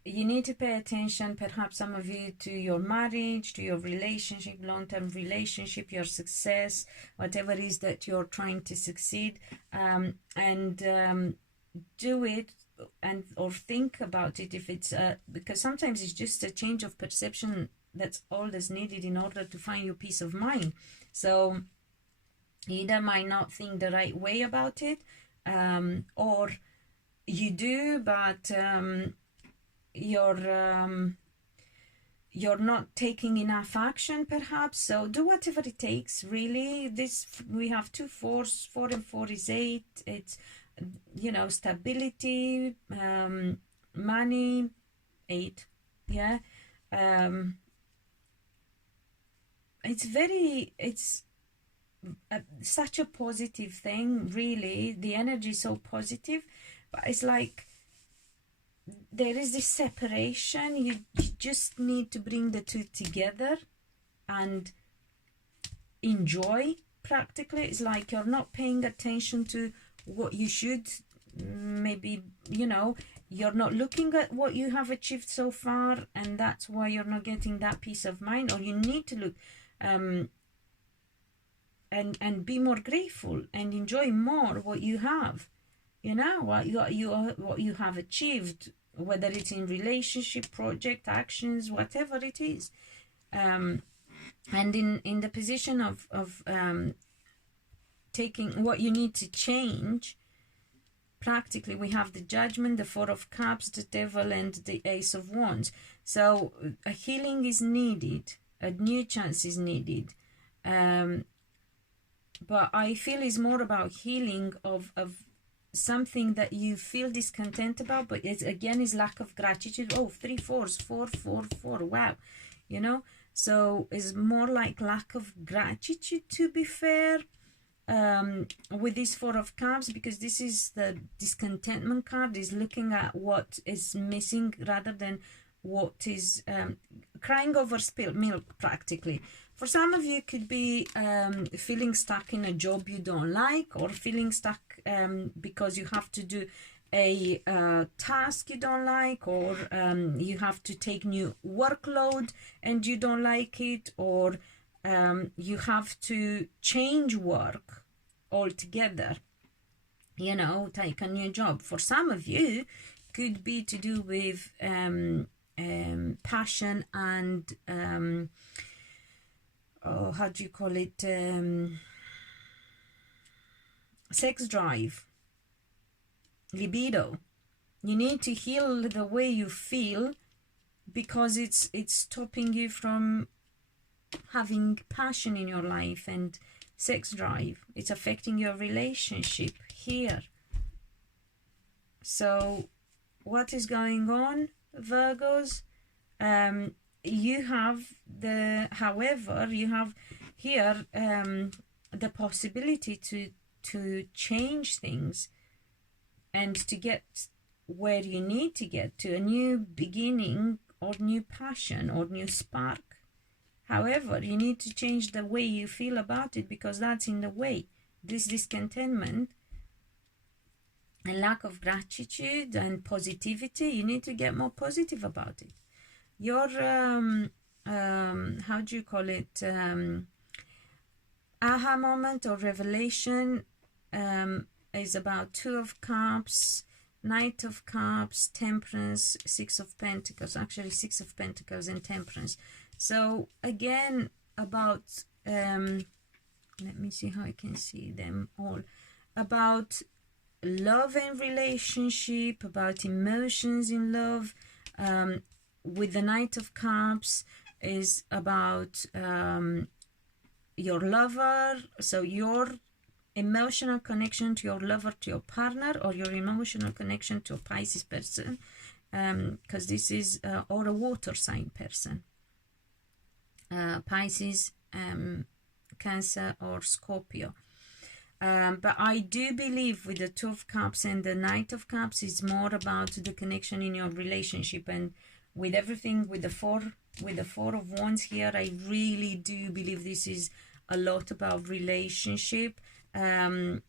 you need to pay attention, perhaps some of you, to your marriage, to your relationship, long-term relationship, your success, whatever it is that you're trying to succeed, and do it and or think about it if it's because sometimes it's just a change of perception. That's all that's needed in order to find your peace of mind. So you either might not think the right way about it, or you do, but you're not taking enough action, perhaps. So do whatever it takes, really. This, we have two fours. 4 and 4 is 8. It's, you know, stability, money, 8. Yeah. It's such a positive thing, really. The energy is so positive, but it's like there is this separation. You just need to bring the two together and enjoy. Practically, it's like you're not paying attention to what you should. Maybe, you know, you're not looking at what you have achieved so far, and that's why you're not getting that peace of mind. Or you need to look and be more grateful and enjoy more what you have, you know, what you have achieved, whether it's in relationship, project, actions, whatever it is. And in the position of taking what you need to change, practically we have the Judgment, the Four of Cups, the Devil, and the Ace of Wands. So a healing is needed, a new chance is needed, but I feel it's more about healing of something that you feel discontent about, but it's again is lack of gratitude. Oh, 3 fours, 4 4 4, wow, you know. So it's more like lack of gratitude, to be fair, with this Four of Cups, because this is the discontentment card, is looking at what is missing rather than what is crying over spilled milk, practically. For some of you, it could be feeling stuck in a job you don't like, or feeling stuck because you have to do a task you don't like, or you have to take new workload and you don't like it, or you have to change work altogether, you know, take a new job. For some of you, could be to do with passion and oh, how do you call it, sex drive, libido. You need to heal the way you feel, because it's stopping you from having passion in your life and sex drive. It's affecting your relationship here. So what is going on, Virgos? You have however, you have here the possibility to change things and to get where you need to get to, a new beginning or new passion or new spark. However, you need to change the way you feel about it, because that's in the way. This discontentment and lack of gratitude and positivity, you need to get more positive about it. Your how do you call it, aha moment or revelation is about Two of Cups, Knight of Cups, Temperance, Six of Pentacles, actually Six of Pentacles and Temperance. So again, about let me see how I can see them all, about love and relationship, about emotions in love. With the Knight of Cups is about your lover, so your emotional connection to your lover, to your partner, or your emotional connection to a Pisces person, because this is or a water sign person, Pisces, Cancer or Scorpio. But I do believe with the Two of Cups and the Knight of Cups is more about the connection in your relationship. And with everything, with the Four of Wands here, I really do believe this is a lot about relationship. I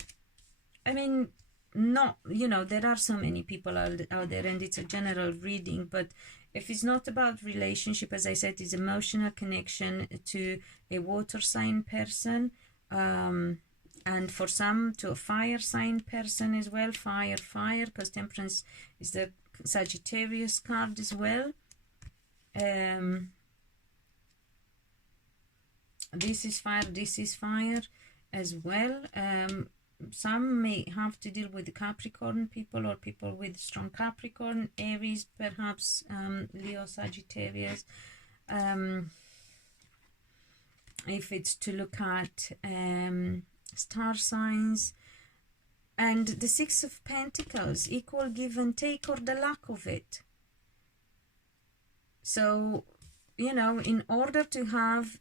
mean, not, you know, there are so many people out there, and it's a general reading, but if it's not about relationship, as I said, it's emotional connection to a water sign person, and for some to a fire sign person as well. Fire, because Temperance is the Sagittarius card as well. This is fire as well. Some may have to deal with the Capricorn people, or people with strong Capricorn, Aries, perhaps Leo, Sagittarius. If it's to look at star signs. And the Six of Pentacles, equal give and take, or the lack of it. So, you know, in order to have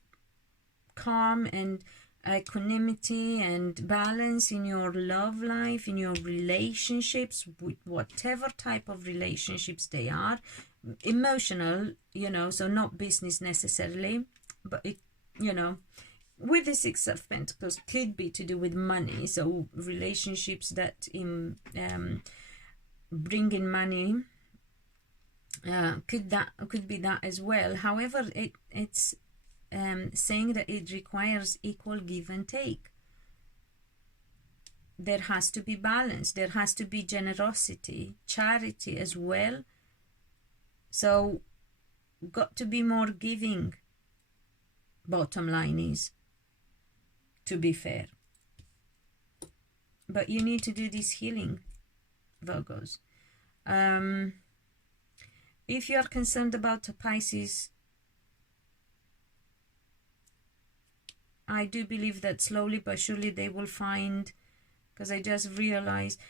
calm and equanimity and balance in your love life, in your relationships, with whatever type of relationships they are, emotional, you know, so not business necessarily, but it, you know, with the Six of Pentacles could be to do with money, so relationships that bring in money, could be that as well. However, it's saying that it requires equal give and take. There has to be balance, there has to be generosity, charity as well. So got to be more giving, bottom line is, to be fair. But you need to do this healing, Virgos. If you are concerned about a Pisces, I do believe that slowly but surely they will find, because I just realized,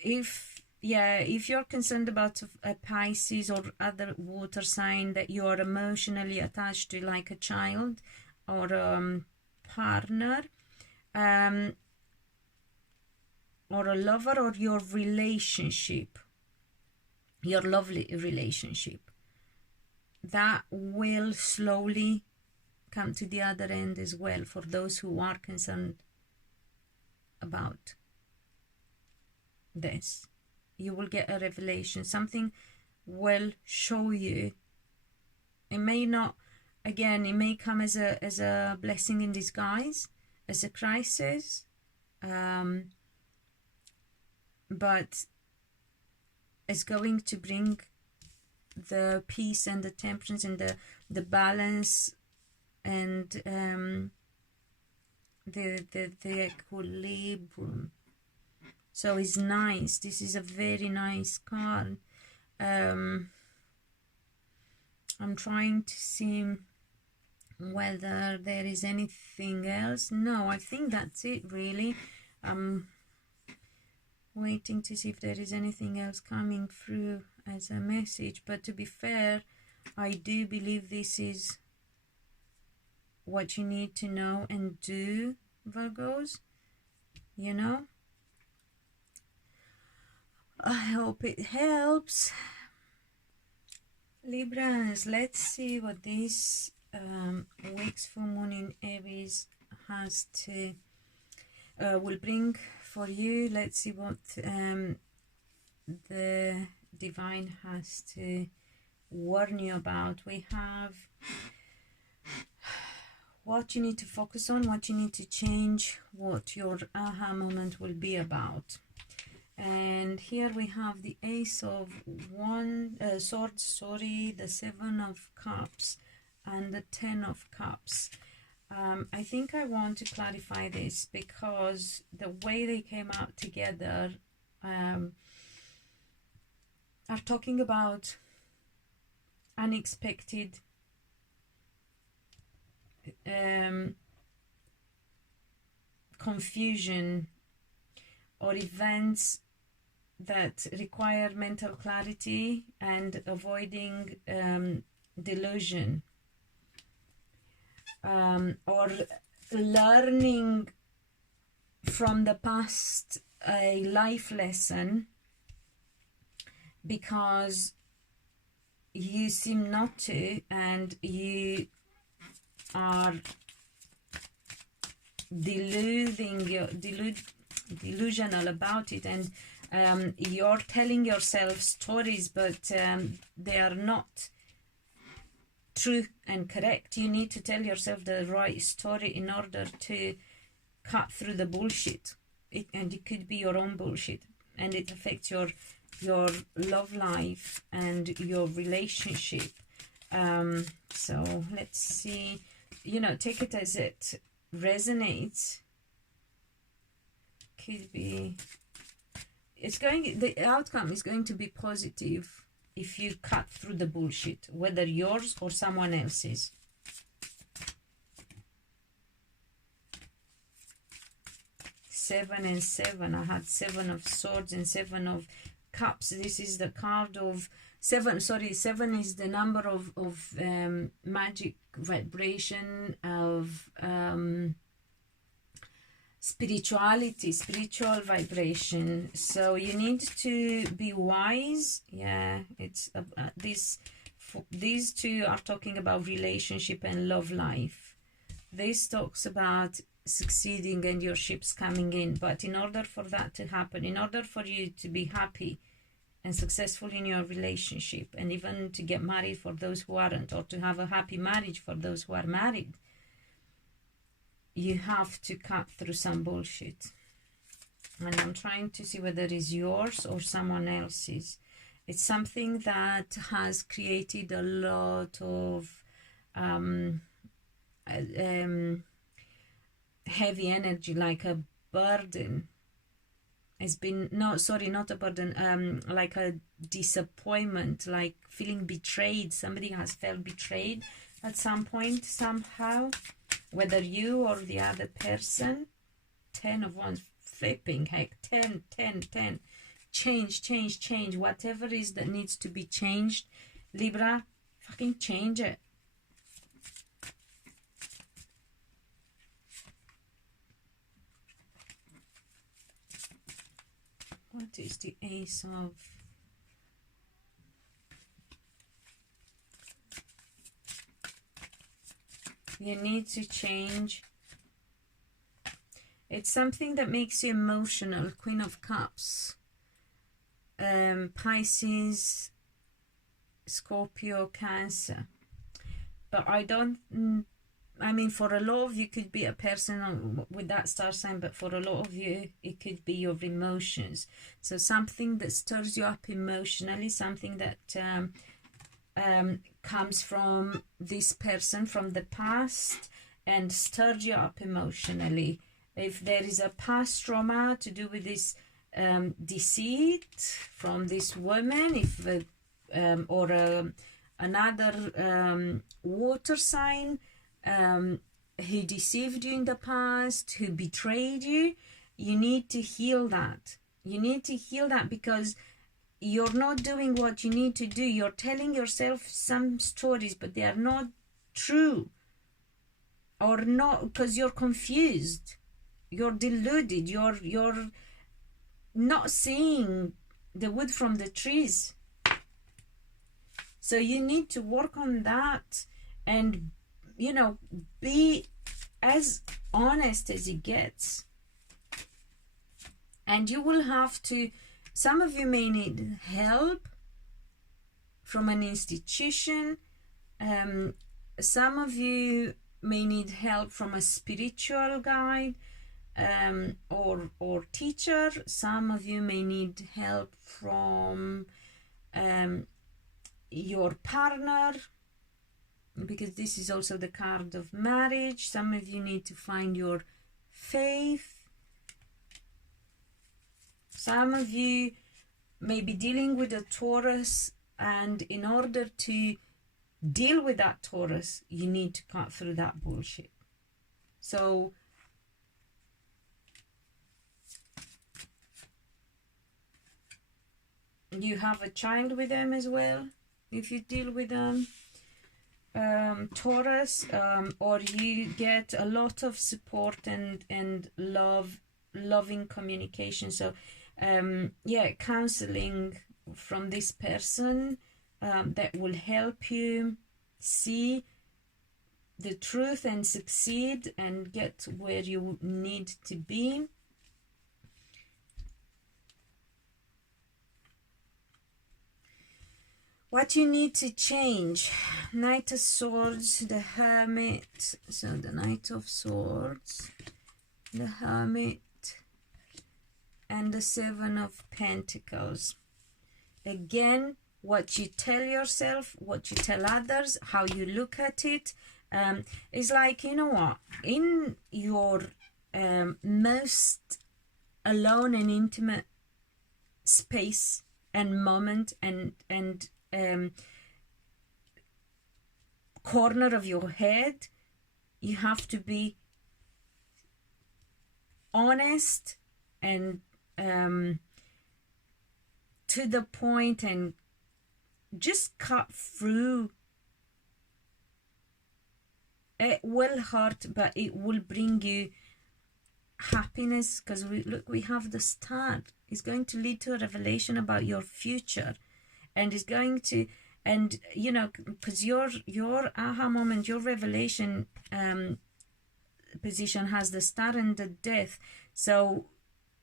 if you're concerned about a Pisces or other water sign that you are emotionally attached to, like a child or partner, or a lover, or your relationship, your lovely relationship, that will slowly come to the other end as well, for those who are concerned about this. You will get a revelation, something will show you. It may not, again, it may come as a blessing in disguise, as a crisis, but it's going to bring the peace and the temperance and the balance and the equilibrium. So it's nice. This is a very nice card. I'm trying to see whether there is anything else. No, I think that's it really. I'm waiting to see if there is anything else coming through as a message, but to be fair, I do believe this is what you need to know and do, Virgos, you know. I hope it helps. Libras, let's see what this week's full moon in Aries has to will bring for you. Let's see what the divine has to warn you about. We have what you need to focus on, what you need to change, what your aha moment will be about. And here we have the Ace of Swords, the Seven of Cups, and the Ten of Cups. I think I want to clarify this because the way they came out together are talking about unexpected confusion or events that require mental clarity and avoiding delusion, or learning from the past a life lesson because you seem not to, and you are delusional about it, and you're telling yourself stories, but they are not true and correct. You need to tell yourself the right story in order to cut through the bullshit. And it could be your own bullshit, and it affects your love life and your relationship. So let's see, you know, take it as it resonates. Could be, the outcome is going to be positive if you cut through the bullshit, whether yours or someone else's. Seven and seven. I had Seven of Swords and Seven of Cups. This is the card of seven. Sorry, seven is the number of magic vibration, of spirituality, spiritual vibration. So you need to be wise. Yeah, it's these two are talking about relationship and love life. This talks about succeeding and your ships coming in, but in order for that to happen, in order for you to be happy and successful in your relationship, and even to get married for those who aren't, or to have a happy marriage for those who are married, you have to cut through some bullshit. And I'm trying to see whether it's yours or someone else's. It's something that has created a lot of heavy energy, like a burden. It's been, no, sorry, not a burden, like a disappointment, like feeling betrayed. Somebody has felt betrayed at some point, somehow, whether you or the other person. 10 of Wands, flipping heck, 10. Change, whatever it is that needs to be changed, Libra, fucking change it. What is the Ace of? You need to change. It's something that makes you emotional. Queen of Cups. Pisces, Scorpio, Cancer. But I mean, for a lot of you, could be a person with that star sign, but for a lot of you, it could be your emotions. So something that stirs you up emotionally, something that comes from this person from the past and stirs you up emotionally. If there is a past trauma to do with this deceit from this woman, if another water sign who deceived you in the past, who betrayed you, you need to heal that. You need to heal that because you're not doing what you need to do. You're telling yourself some stories, but they are not true, or not, because you're confused, you're deluded, you're not seeing the wood from the trees. So you need to work on that and, you know, be as honest as it gets. And you will have to, some of you may need help from an institution. Some of you may need help from a spiritual guide or teacher. Some of you may need help from your partner, because this is also the card of marriage. Some of you need to find your faith. Some of you may be dealing with a Taurus, and in order to deal with that Taurus, you need to cut through that bullshit. So you have a child with them as well, if you deal with them. Taurus, or you get a lot of support and loving communication. So yeah, counseling from this person that will help you see the truth and succeed and get where you need to be. What you need to change: Knight of Swords, the Hermit. So the Knight of Swords, the Hermit, and the Seven of Pentacles. Again, what you tell yourself, what you tell others, how you look at it, is like, you know what, in your most alone and intimate space and moment and corner of your head, you have to be honest and to the point, and just cut through. It will hurt, but it will bring you happiness, because we have the start. It's going to lead to a revelation about your future, and it's going to, and you know, because your aha moment, your revelation position has the star and the death. So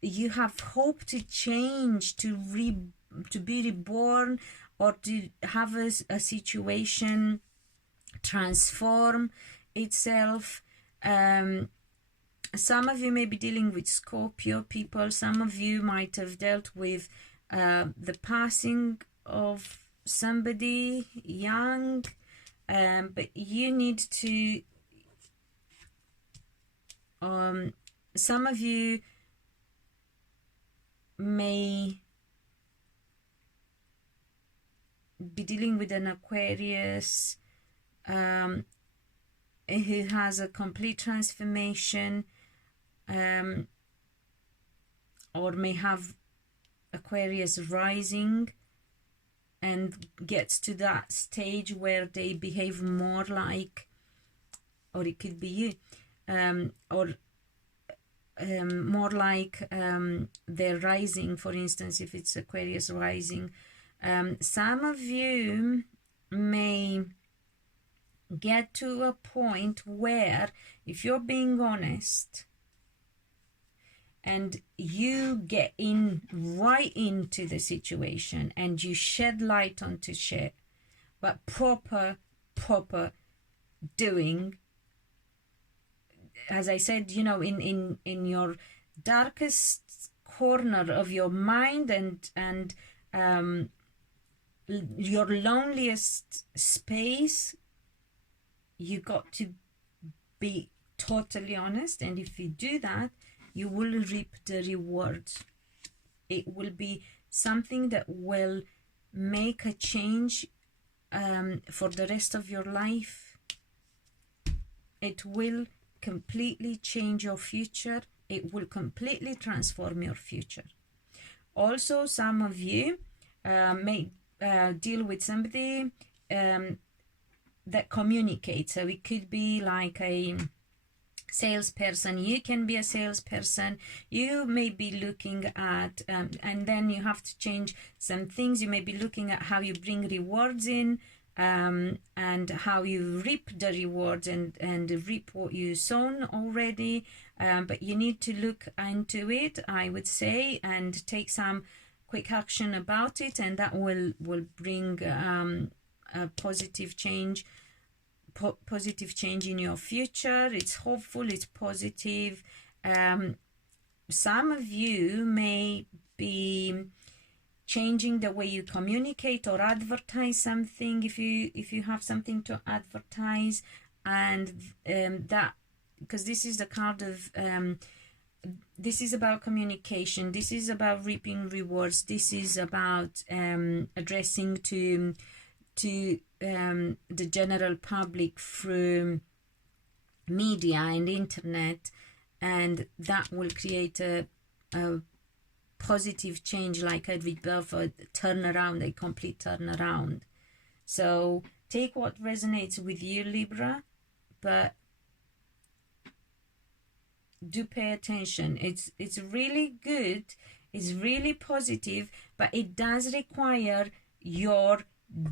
you have hope to change, to be reborn, or to have a situation transform itself. Some of you may be dealing with Scorpio people. Some of you might have dealt with the passing of somebody young, but you need to, some of you may be dealing with an Aquarius who has a complete transformation, or may have Aquarius rising and gets to that stage where they behave more like, or it could be you, or more like they're rising, for instance, if it's Aquarius rising. Some of you may get to a point where, if you're being honest and you get in right into the situation and you shed light onto shit, but proper doing, as I said, you know, in your darkest corner of your mind and your loneliest space, you got to be totally honest, and if you do that, you will reap the rewards. It will be something that will make a change for the rest of your life. It will completely change your future. It will completely transform your future. Also, some of you may deal with somebody that communicates. So it could be like a salesperson. You can be a salesperson. You may be looking at and then you have to change some things. You may be looking at how you bring rewards in, and how you reap the rewards and reap what you sown already, but you need to look into it, I would say, and take some quick action about it, and that will bring a positive change in your future. It's hopeful, it's positive. Some of you may be changing the way you communicate or advertise something, if you have something to advertise, and that, because this is the card of this is about communication, this is about reaping rewards, this is about addressing to the general public through media and internet, and that will create a positive change, like a rebirth, a turnaround, a complete turnaround. So take what resonates with you, Libra, but do pay attention. It's really good, it's really positive, but it does require your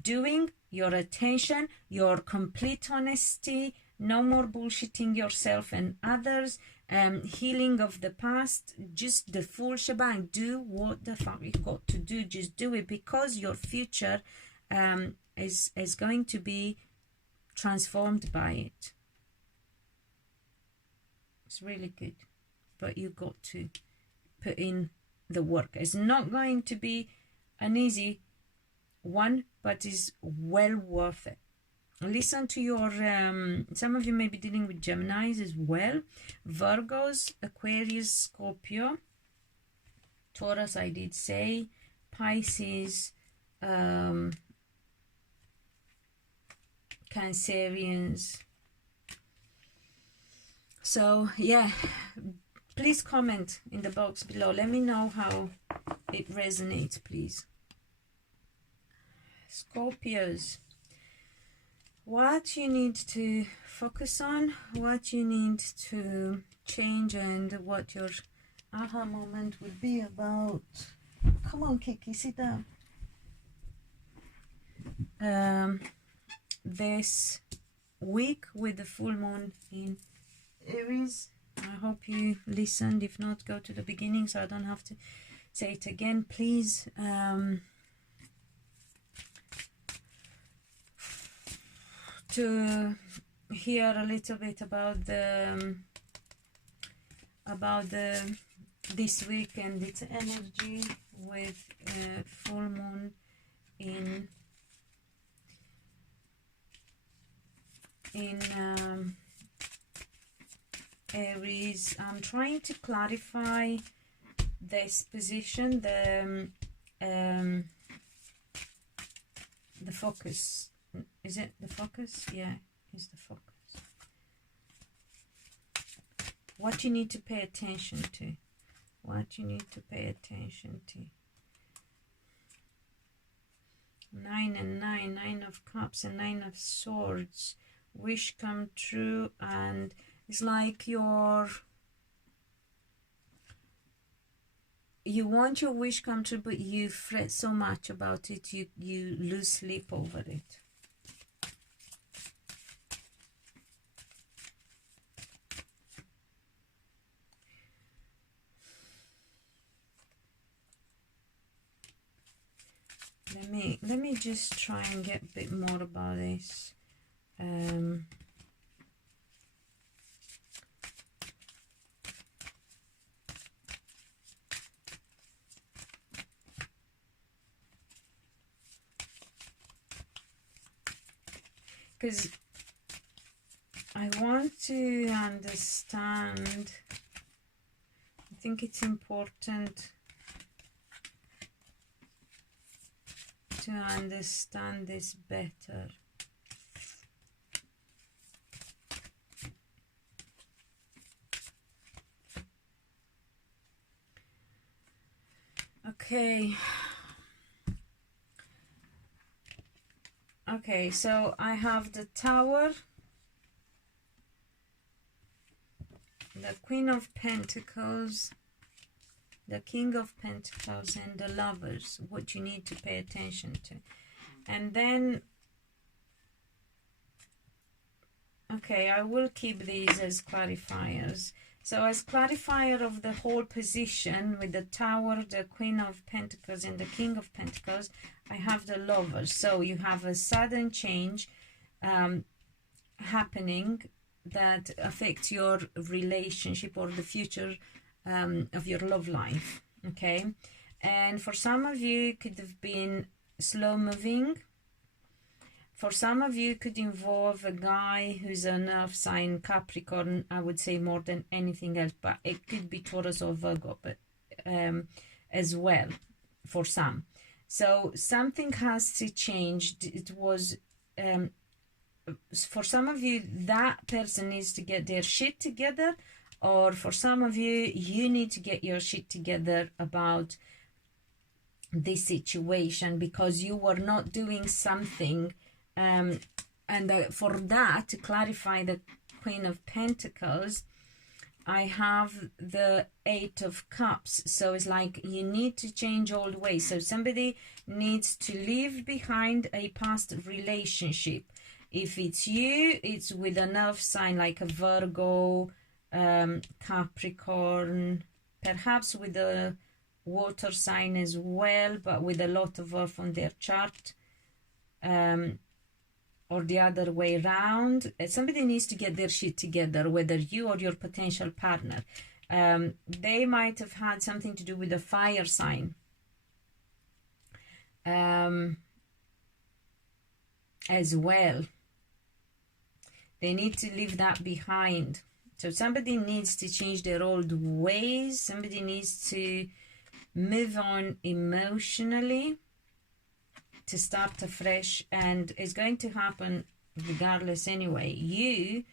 doing, your attention, your complete honesty. No more bullshitting yourself and others. Healing of the past, just the full shebang. Do what the fuck you got to do. Just do it, because your future is going to be transformed by it. It's really good, but you got to put in the work. It's not going to be an easy one, but is well worth it. Listen to your some of you may be dealing with Geminis as well, Virgos, Aquarius, Scorpio, Taurus, I did say, Pisces, Cancerians. So yeah, please comment in the box below. Let me know how it resonates, please. Scorpios, what you need to focus on, what you need to change, and what your aha moment would be about. Come on, Kiki, sit down. This week with the full moon in Aries. I hope you listened. If not, go to the beginning so I don't have to say it again, please. To hear a little bit about the this week and its energy with full moon in Aries. I'm trying to clarify this position, the focus. Is it the focus? Yeah, it's the focus. What you need to pay attention to. What you need to pay attention to. 9 and 9, 9 of Cups and 9 of Swords. Wish come true, and it's like you want your wish come true, but you fret so much about it, you lose sleep over it. Let me just try and get a bit more about this. because I want to understand. I think it's important to understand this better. Okay. Okay, so I have the Tower, the Queen of Pentacles, the King of Pentacles, and the Lovers, what you need to pay attention to. And then, okay, I will keep these as clarifiers. So as clarifier of the whole position with the Tower, the Queen of Pentacles, and the King of Pentacles, I have the Lovers. So you have a sudden change happening that affects your relationship or the future of your love life. Okay, and for some of you it could have been slow moving. For some of you, it could involve a guy who's an earth sign, Capricorn, I would say, more than anything else, but it could be Taurus or Virgo, but as well for some. So something has to change. It was for some of you, that person needs to get their shit together, or for some of you, you need to get your shit together about this situation because you were not doing something. For that, to clarify the Queen of Pentacles, I have the Eight of Cups. So it's like you need to change old ways. So somebody needs to leave behind a past relationship. If it's you, it's with an earth sign like a Virgo, Capricorn, perhaps with a water sign as well, but with a lot of earth on their chart. Or the other way around. Somebody needs to get their shit together, whether you or your potential partner. They might have had something to do with a fire sign as well. They need to leave that behind. So somebody needs to change their old ways. Somebody needs to move on emotionally, to start afresh, and it's going to happen regardless anyway. You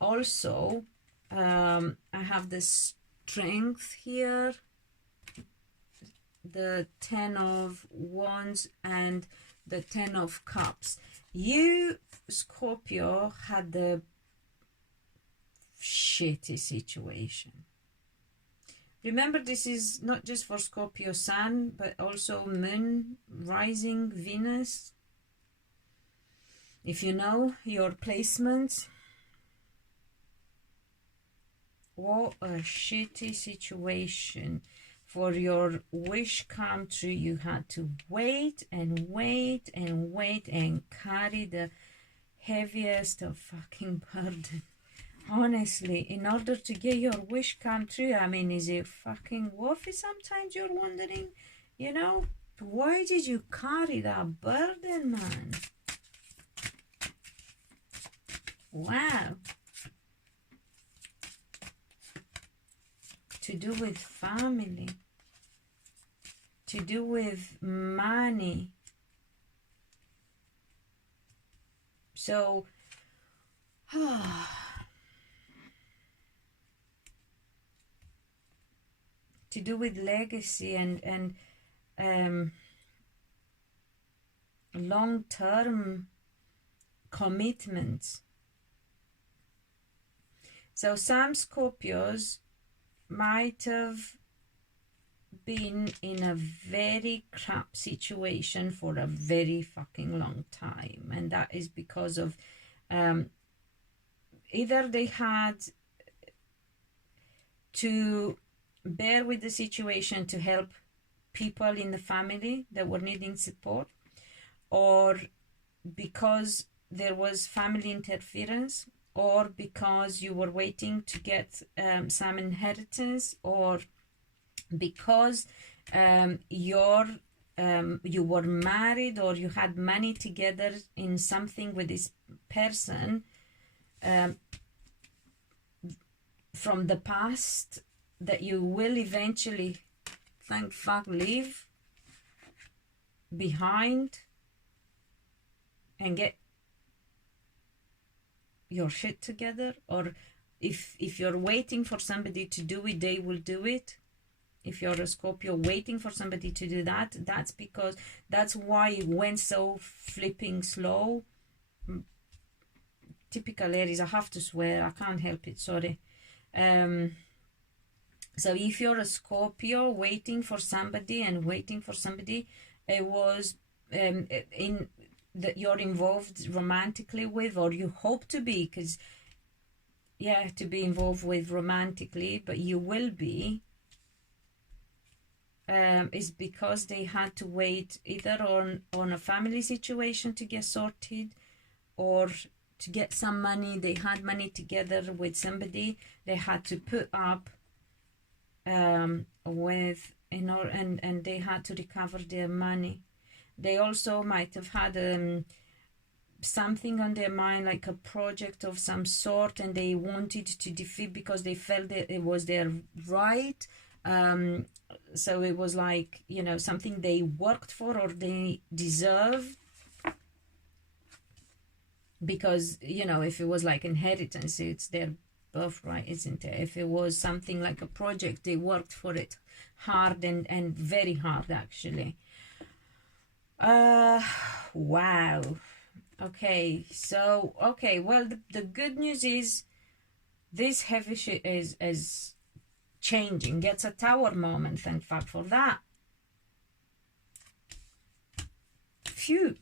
also, I have the Strength here, the Ten of Wands, and the Ten of Cups. You, Scorpio, had the shitty situation. Remember, this is not just for Scorpio Sun, but also Moon, Rising, Venus. If you know your placements. What a shitty situation. For your wish come true, you had to wait and wait and wait and carry the heaviest of fucking burden. Honestly, in order to get your wish come true, I mean, is it fucking worth it? Sometimes you're wondering, you know, why did you carry that burden, man? Wow. To do with family, to do with money. So, to do with legacy and long-term commitments. So some Scorpios might have been in a very crap situation for a very fucking long time, and that is because of either they had to bear with the situation to help people in the family that were needing support, or because there was family interference, or because you were waiting to get some inheritance, or because your you were married or you had money together in something with this person from the past that you will eventually, thank fuck, leave behind and get your shit together. Or if you're waiting for somebody to do it, they will do it. If you're a Scorpio waiting for somebody to do that, that's why it went so flipping slow. Typical Aries, I have to swear, I can't help it, sorry. So if you're a Scorpio waiting for somebody, it was in that you're involved romantically with, or you hope to be, because yeah, to be involved with romantically, but you will be, is because they had to wait either on a family situation to get sorted, or to get some money. They had money together with somebody, they had to put up with, you know, and they had to recover their money. They also might have had something on their mind, like a project of some sort, and they wanted to defeat because they felt that it was their right. So it was like, you know, something they worked for or they deserve. Because, you know, if it was like inheritance, it's their birthright, isn't it? If it was something like a project, they worked for it hard and very hard, actually. Wow. Okay, so, okay, well, the good news is this heavy shit is changing. Gets a tower moment, thank fuck for that. Phew.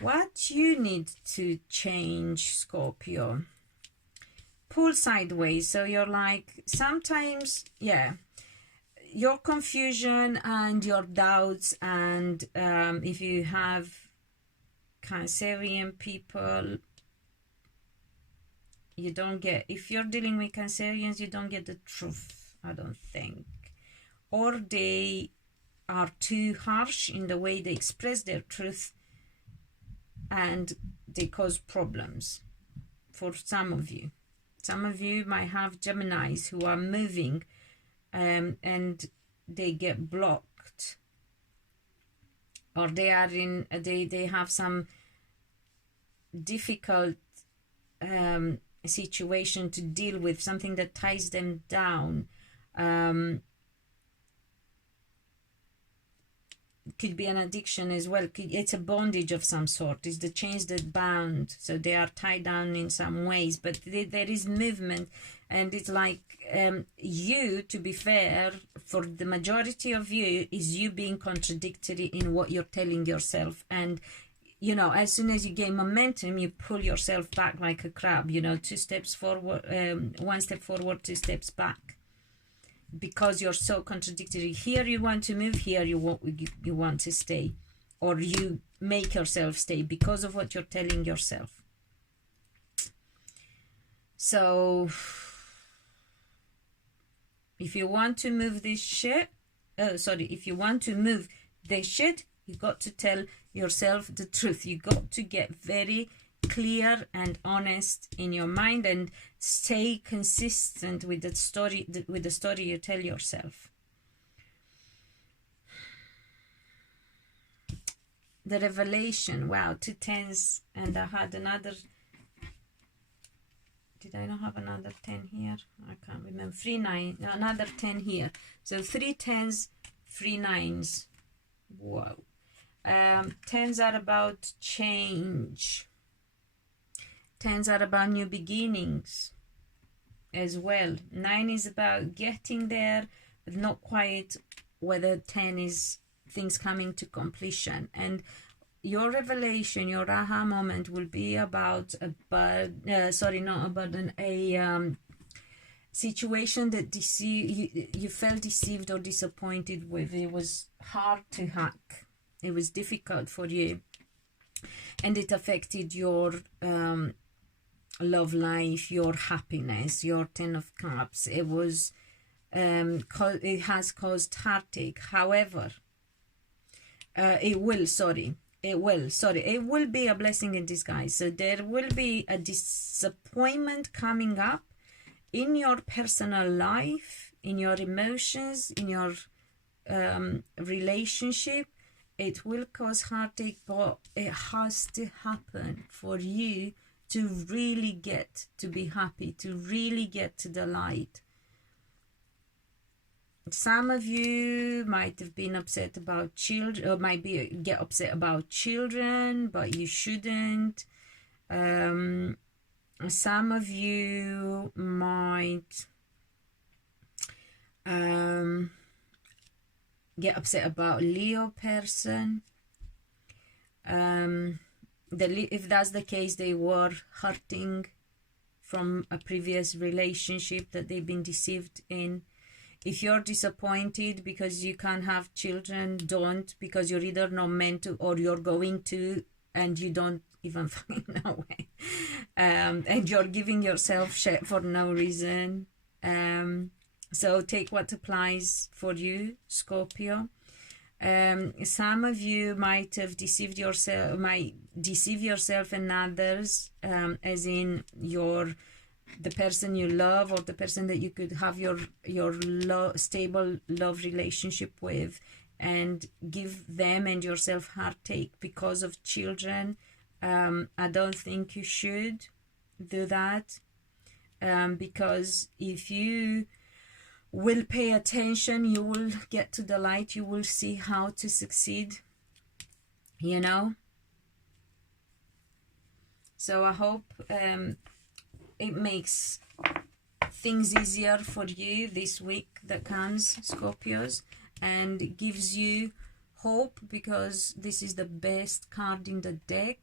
What you need to change, Scorpio? Pull sideways. So you're like, sometimes, yeah, your confusion and your doubts, and if you have Cancerian people, you don't get, if you're dealing with Cancerians, you don't get the truth, I don't think. Or they are too harsh in the way they express their truth, and they cause problems for some of you. Some of you might have Geminis who are moving and they get blocked, or they are in, they have some difficult situation to deal with, something that ties them down. Could be an addiction as well. It's a bondage of some sort. It's the chains that bound, so they are tied down in some ways, but there is movement. And it's like you, to be fair, for the majority of you, is you being contradictory in what you're telling yourself. And you know, as soon as you gain momentum, you pull yourself back like a crab, you know, 2 steps forward, 1 step forward, 2 steps back, because you're so contradictory. Here you want to move, here you want to stay, or you make yourself stay because of what you're telling yourself. So if you want to move this shit, if you want to move this shit, you got to tell yourself the truth. You got to get very clear and honest in your mind, and stay consistent with the story, you tell yourself. The revelation, wow, 2 tens, and I had another, did I not have another 10 here? I can't remember. 3 9, no, another 10 here. So 3 tens, 3 nines. Wow. Tens are about change. Tens are about new beginnings as well. 9 is about getting there, but not quite. Whether 10 is things coming to completion. And your revelation, your aha moment will be about a situation that you felt deceived or disappointed with. It was hard to hack. It was difficult for you, and it affected your love life, your happiness, your 10 of cups. It was it has caused heartache. However, it will be a blessing in disguise. So there will be a disappointment coming up in your personal life, in your emotions, in your relationship. It will cause heartache, but it has to happen for you to really get to be happy, to really get to the light. Some of you might have been upset about children, or might get upset about children, but you shouldn't. Some of you might get upset about Leo person. If that's the case, they were hurting from a previous relationship that they've been deceived in. If you're disappointed because you can't have children, don't, because you're either not meant to or you're going to and you don't even find a way. And you're giving yourself shit for no reason. So take what applies for you, Scorpio. Some of you might have deceived yourself, might deceive yourself and others, as in the person you love, or the person that you could have your stable love relationship with, and give them and yourself heartache because of children. I don't think you should do that, because if you will pay attention, you will get to the light, you will see how to succeed, you know. So I hope it makes things easier for you this week that comes, Scorpios, and gives you hope, because this is the best card in the deck.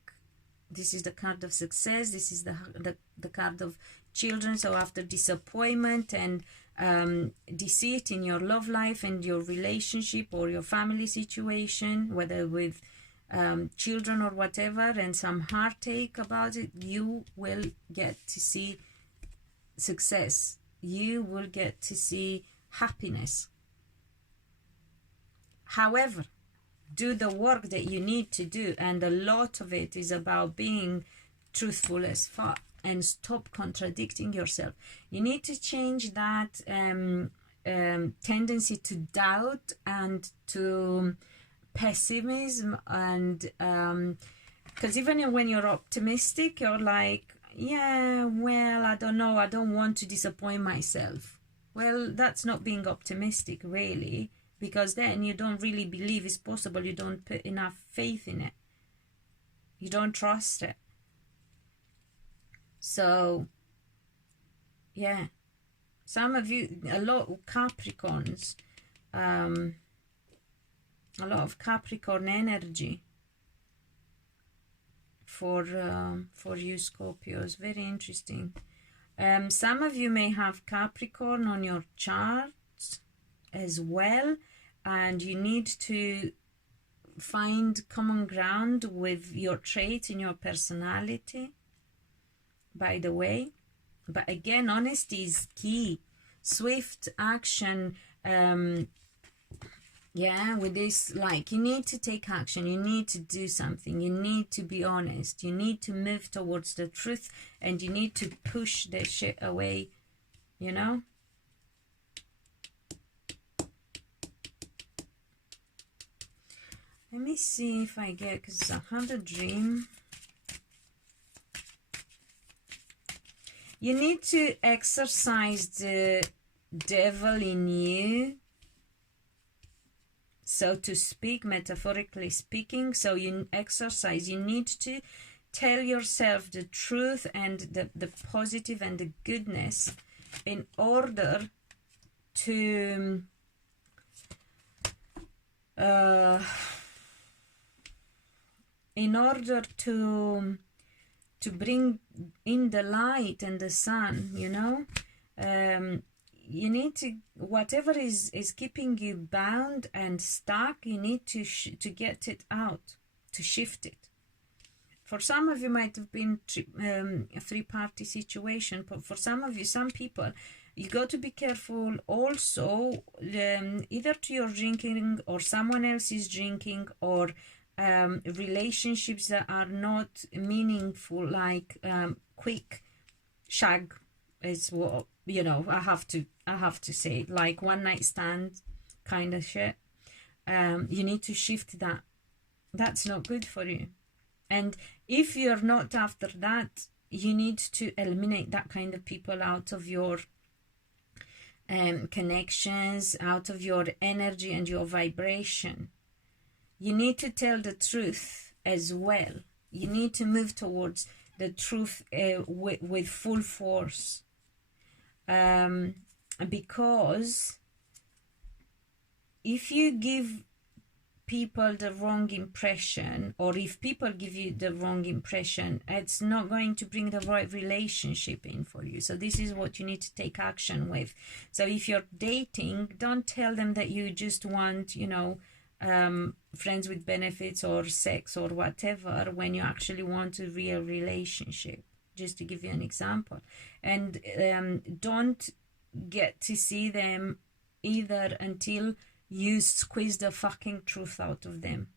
This is the card of success. This is the card of children. So after disappointment and deceit in your love life and your relationship or your family situation, whether with children or whatever, and some heartache about it, you will get to see success. You will get to see happiness. However, do the work that you need to do, and a lot of it is about being truthful as fuck and stop contradicting yourself. You need to change that tendency to doubt and to pessimism, and because even when you're optimistic, you're like, yeah, well, I don't know, I don't want to disappoint myself. Well, that's not being optimistic, really, because then you don't really believe it's possible. You don't put enough faith in it. You don't trust it. So, yeah, some of you, a lot of Capricorns, a lot of Capricorn energy for you Scorpios. Very interesting. Some of you may have Capricorn on your charts as well, and you need to find common ground with your traits in your personality, by the way. But again, honesty is key. Swift action. Yeah, with this, like, you need to take action. You need to do something. You need to be honest. You need to move towards the truth, and you need to push the shit away, you know? Let me see if I get, because I had a dream. You need to exercise the devil in you, so to speak, metaphorically speaking. So you exercise, you need to tell yourself the truth and the positive and the goodness in order to bring in the light and the sun, you know. You need to, whatever is keeping you bound and stuck, you need to get it out, to shift it. For some of you might have been a three-party situation, but for some of you, some people you got to be careful also, either to your drinking or someone else is drinking, or relationships that are not meaningful, like quick shag is what, you know, I have to say, like one night stand kind of shit. You need to shift that. That's not good for you. And if you're not after that, you need to eliminate that kind of people out of your connections, out of your energy and your vibration. You need to tell the truth as well. You need to move towards the truth with full force. Because if you give people the wrong impression, or if people give you the wrong impression, it's not going to bring the right relationship in for you. So this is what you need to take action with. So if you're dating, don't tell them that you just want, you know, friends with benefits or sex or whatever, when you actually want a real relationship, just to give you an example. And don't get to see them either until you squeeze the fucking truth out of them,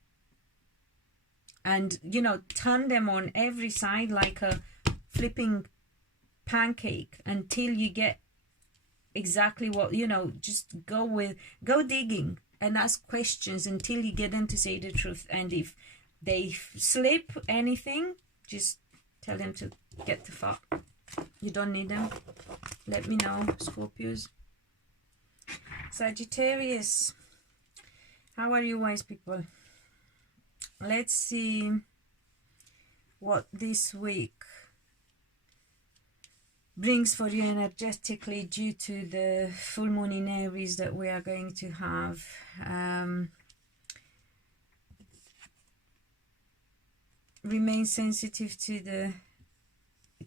and, you know, turn them on every side like a flipping pancake until you get exactly what, you know, just go digging and ask questions until you get them to say the truth. And if they slip anything, just tell them to get the fuck. You don't need them. Let me know, Scorpios. Sagittarius, how are you, wise people? Let's see what this week brings for you energetically due to the full moon in Aries that we are going to have. Remain sensitive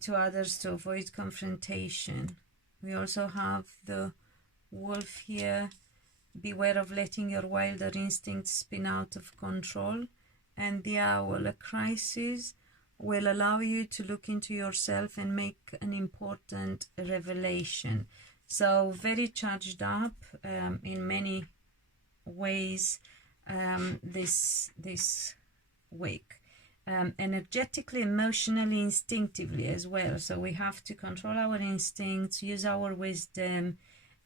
to others to avoid confrontation. We also have the Wolf here. Beware of letting your wilder instincts spin out of control. And the Owl, a crisis will allow you to look into yourself and make an important revelation. So very charged up in many ways this week. Energetically, emotionally, instinctively as well. So we have to control our instincts, use our wisdom,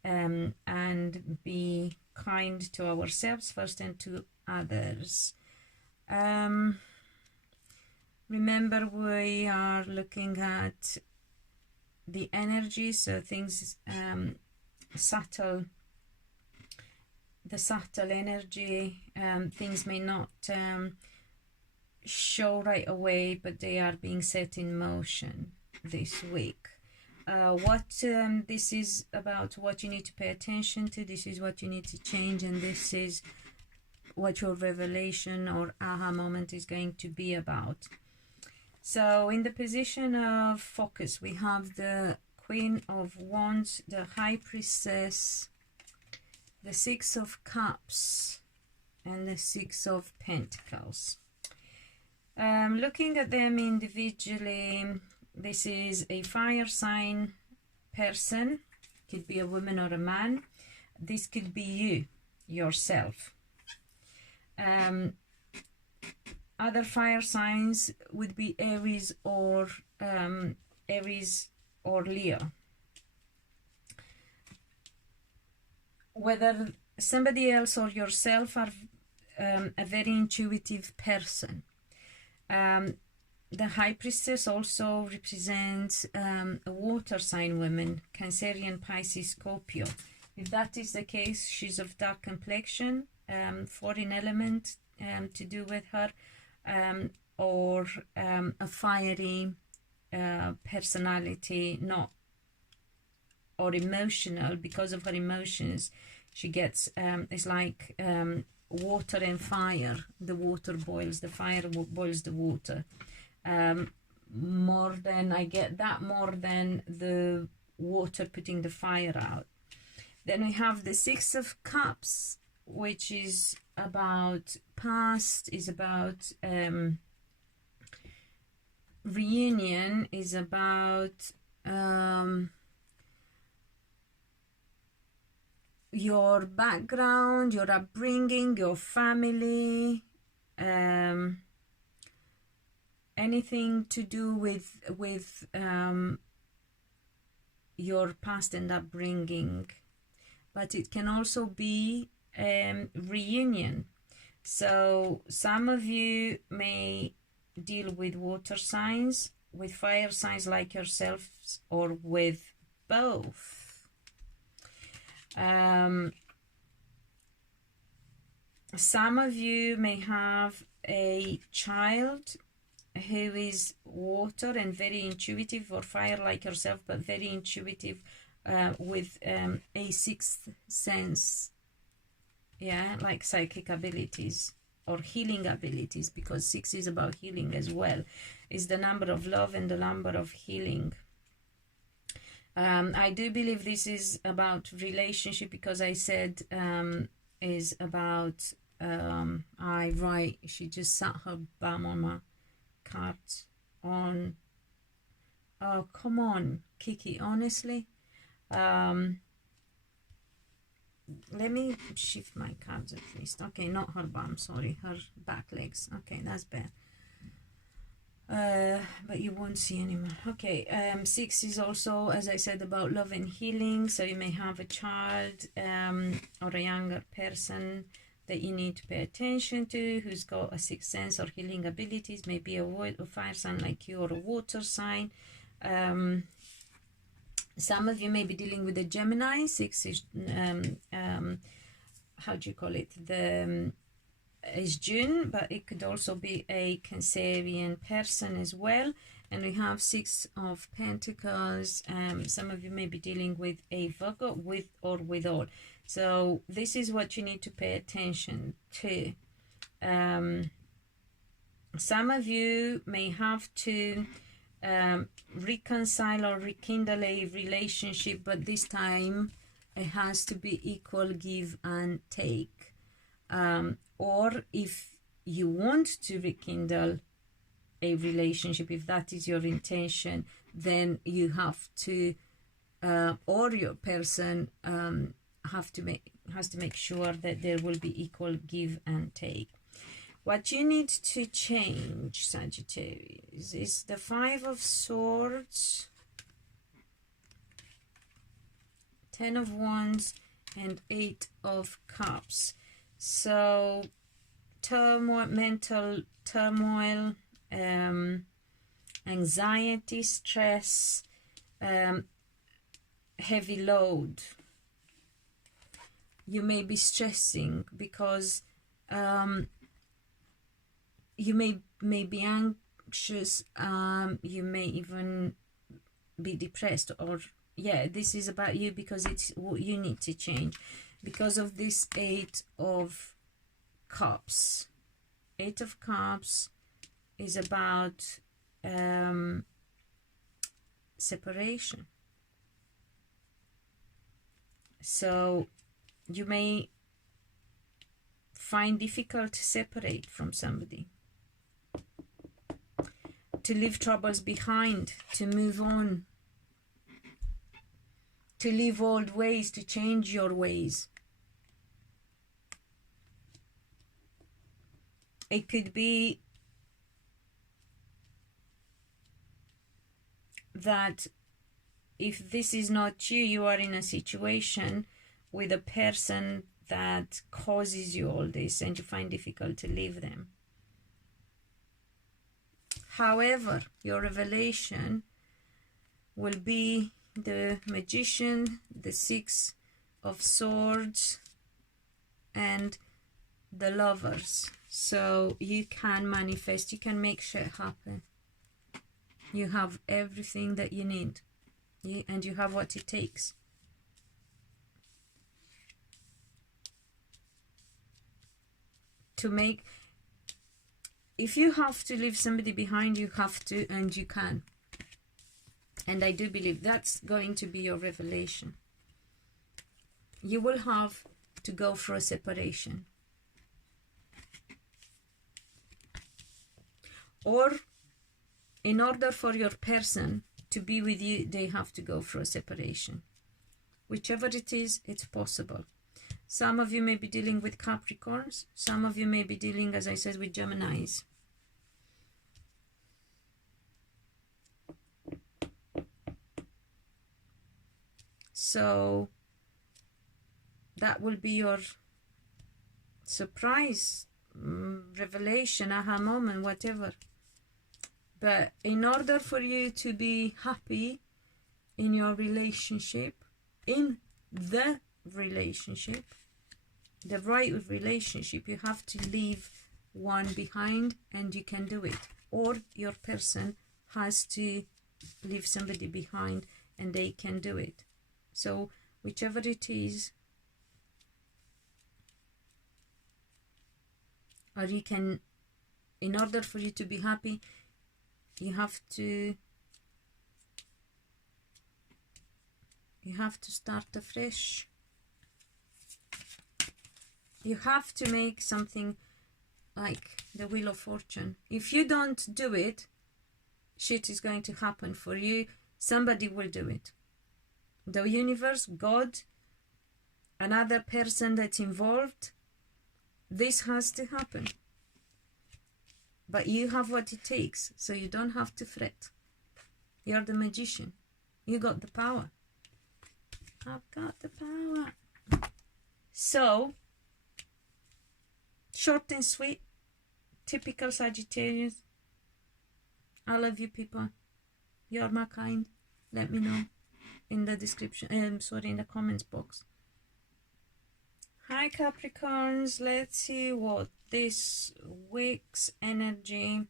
and be kind to ourselves first and to others. Remember, we are looking at the energy, so things subtle, the subtle energy, things may not show right away, but they are being set in motion this week. What this is about, what you need to pay attention to, this is what you need to change, and this is what your revelation or aha moment is going to be about. So in the position of focus, we have the Queen of Wands, the High Priestess, the Six of Cups, and the Six of Pentacles. Looking at them individually, this is a fire sign person. Could be a woman or a man. This could be you, yourself. Other fire signs would be Aries or Leo. Whether somebody else or yourself are a very intuitive person. The High Priestess also represents a water sign woman, Cancerian, Pisces, Scorpio. If that is the case, she's of dark complexion, foreign element to do with her, or a fiery personality, not, or emotional. Because of her emotions, she gets, it's like water and fire. The water boils, the fire boils the water. More than, I get that more than the water putting the fire out. Then we have the Six of Cups, which is about past, is about reunion, is about your background, your upbringing, your family, anything to do with your past and upbringing. But it can also be reunion. So some of you may deal with water signs, with fire signs like yourselves, or with both. Some of you may have a child who is water and very intuitive, or fire like yourself, but very intuitive, with a sixth sense, yeah, like psychic abilities or healing abilities, because 6 is about healing as well. It's the number of love and the number of healing. I do believe this is about relationship, because I said is about she just sat her bum on my card on. Oh, come on, Kiki, honestly. Let me shift my cards at least. Okay, not her bum, sorry, her back legs. Okay, that's better. But you won't see anymore. Okay, 6 is also, as I said, about love and healing. So you may have a child or a younger person that you need to pay attention to, who's got a sixth sense or healing abilities, maybe a fire sign like you, or a water sign. Some of you may be dealing with a Gemini. 6 is how do you call it, is June, but it could also be a Cancerian person as well. And we have 6 of Pentacles. Some of you may be dealing with a Virgo, with or without. So this is what you need to pay attention to. Some of you may have to reconcile or rekindle a relationship, but this time it has to be equal give and take. Or if you want to rekindle a relationship, if that is your intention, then you have to, or your person has to make sure that there will be equal give and take. What you need to change, Sagittarius, is the 5 of Swords, 10 of Wands, and 8 of Cups. So turmoil, mental turmoil, anxiety, stress, heavy load. You may be stressing because you may be anxious, you may even be depressed, or yeah, this is about you, because it's what you need to change because of this 8 of Cups. 8 of Cups is about separation. So you may find difficult to separate from somebody, to leave troubles behind, to move on, to leave old ways, to change your ways. It could be that if this is not you, you are in a situation with a person that causes you all this and you find difficult to leave them. However, your revelation will be the Magician, the 6 of Swords, and the Lovers. So you can manifest, you can make shit happen. You have everything that you need, and you have what it takes. To make, if you have to leave somebody behind, you have to, and you can. And I do believe that's going to be your revelation. You will have to go for a separation. Or in order for your person to be with you, they have to go for a separation. Whichever it is, it's possible. Some of you may be dealing with Capricorns. Some of you may be dealing, as I said, with Geminis. So that will be your surprise, revelation, aha moment, whatever. But in order for you to be happy in your relationship, in the relationship, the right relationship, you have to leave one behind, and you can do it. Or your person has to leave somebody behind, and they can do it. So whichever it is, or you can, in order for you to be happy, you have to start afresh. You have to make something like the Wheel of Fortune. If you don't do it, shit is going to happen for you. Somebody will do it. The universe, God, another person that's involved. This has to happen. But you have what it takes, so you don't have to fret. You're the magician. You got the power. I've got the power. So, short and sweet, typical Sagittarius. I love you people. You're my kind. Let me know in the description, in the comments box. Hi Capricorns, let's see what this week's energy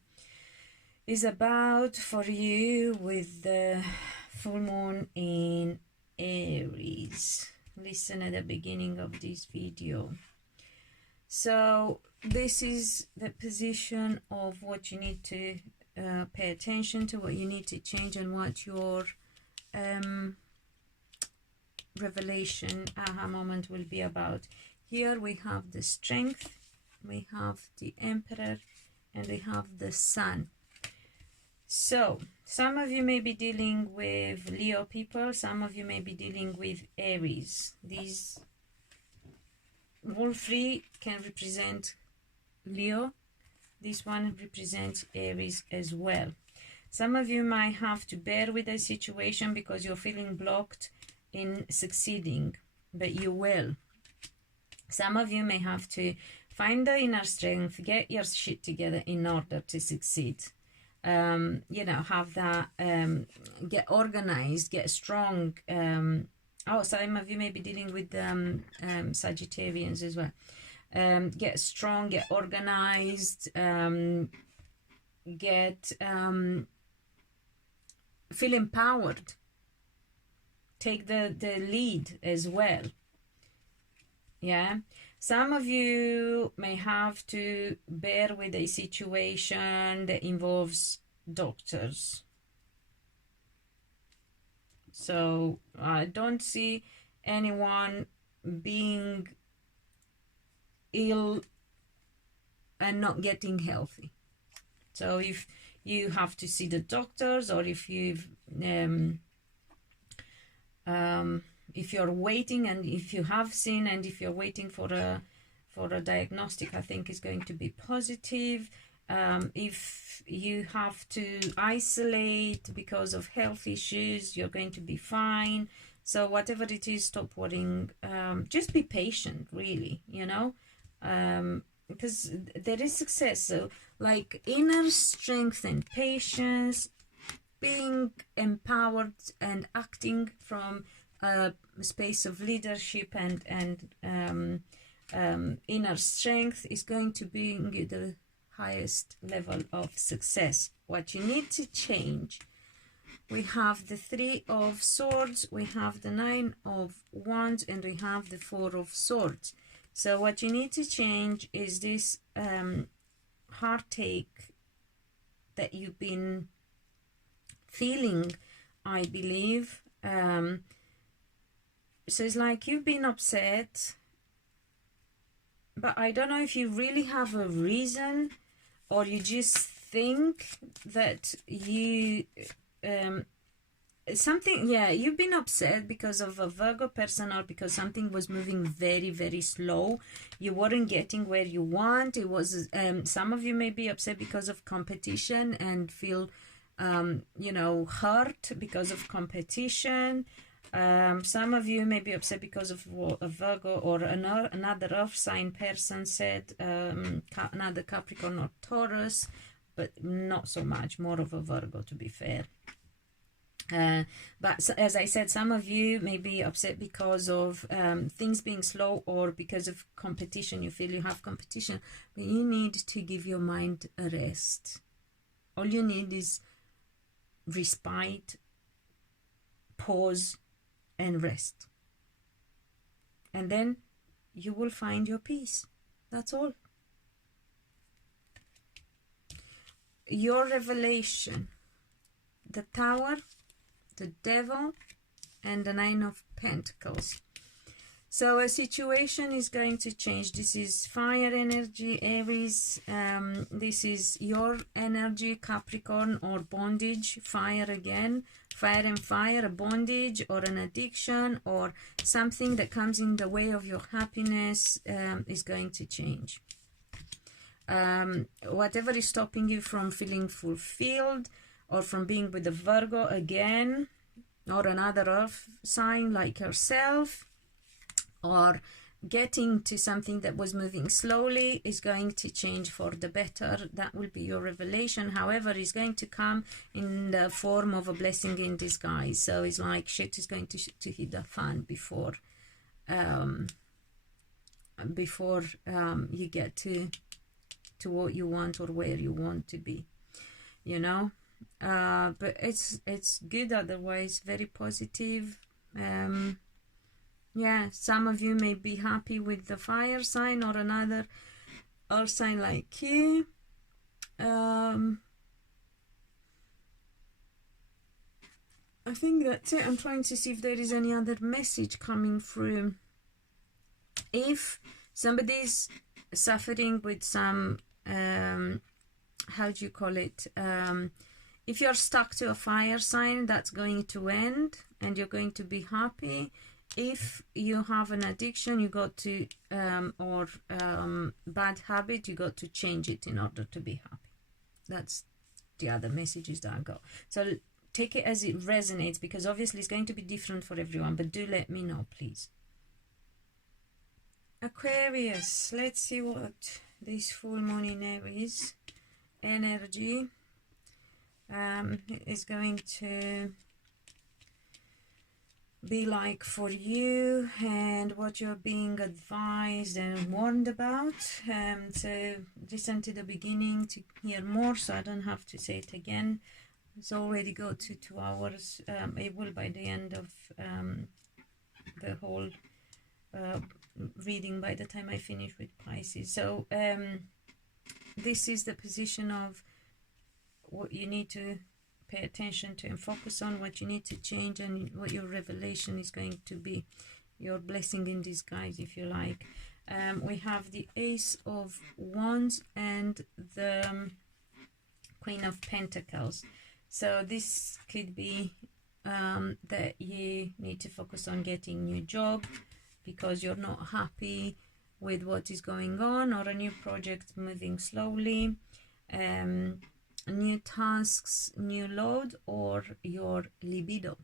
is about for you with the full moon in Aries. Listen at the beginning of this video. So this is the position of what you need to pay attention to, what you need to change, and what your revelation, aha moment will be about. Here we have the Strength, we have the Emperor, and we have the Sun. So some of you may be dealing with Leo people, some of you may be dealing with Aries. These all three can represent Leo. This one represents Aries as well. Some of you might have to bear with the situation because you're feeling blocked in succeeding, but you will. Some of you may have to find the inner strength, get your shit together in order to succeed. You know, have that, get organized, get strong. Some of you may be dealing with Sagittarians as well. Get strong, get organized, feel empowered. Take the lead as well. Yeah, some of you may have to bear with a situation that involves doctors. So I don't see anyone being ill and not getting healthy. So if you have to see the doctors, or if you've if you're waiting, and if you have seen, and if you're waiting for a diagnostic, I think is going to be positive. If you have to isolate because of health issues, you're going to be fine. So whatever it is, stop worrying. Just be patient, really, you know, because there is success. So like inner strength and patience, being empowered and acting from a space of leadership and inner strength is going to bring you the highest level of success. What you need to change, we have the 3 of Swords, we have the 9 of Wands, and we have the 4 of Swords. So what you need to change is this heartache that you've been feeling, I believe. So it's like you've been upset, but I don't know if you really have a reason, or you just think that you something, yeah, you've been upset because of a Virgo person, or because something was moving very, very slow. You weren't getting where you want. It was, some of you may be upset because of competition and feel, you know, hurt because of competition. Some of you may be upset because of what a Virgo or another earth sign person said, another Capricorn or Taurus, but not so much, more of a Virgo, to be fair. But as I said, some of you may be upset because of things being slow, or because of competition. You feel you have competition, but you need to give your mind a rest. All you need is respite, pause, and rest. And then you will find your peace. That's all. Your revelation, the Tower, the Devil, and the Nine of Pentacles. So a situation is going to change. This is fire energy, Aries. This is your energy, Capricorn, or bondage, fire again. Fire and fire, a bondage or an addiction or something that comes in the way of your happiness is going to change. Whatever is stopping you from feeling fulfilled, or from being with a Virgo again, or another earth sign like yourself, or getting to something that was moving slowly, is going to change for the better. That will be your revelation. However, it's going to come in the form of a blessing in disguise. So it's like shit is going to hit the fan before you get to what you want or where you want to be, you know. But it's good otherwise, very positive. Yeah, some of you may be happy with the fire sign or another earth sign like you. I think that's it. I'm trying to see if there is any other message coming through. If somebody's suffering with some, how do you call it? If you're stuck to a fire sign, that's going to end and you're going to be happy. If you have an addiction, you got to, or bad habit, you got to change it in order to be happy. That's the other messages that I got. So take it as it resonates, because obviously it's going to be different for everyone, but do let me know, please. Aquarius, let's see what this full moon in Aries energy is going to be like for you, and what you're being advised and warned about. So listen to the beginning to hear more, so I don't have to say it again. It's already got to 2 hours. It will by the end of the whole reading, by the time I finish with Pisces. So this is the position of what you need to pay attention to and focus on, what you need to change, and what your revelation is going to be, your blessing in disguise, if you like. We have the Ace of Wands and the Queen of Pentacles. So this could be that you need to focus on getting a new job because you're not happy with what is going on, or a new project moving slowly. New tasks, new load, or your libido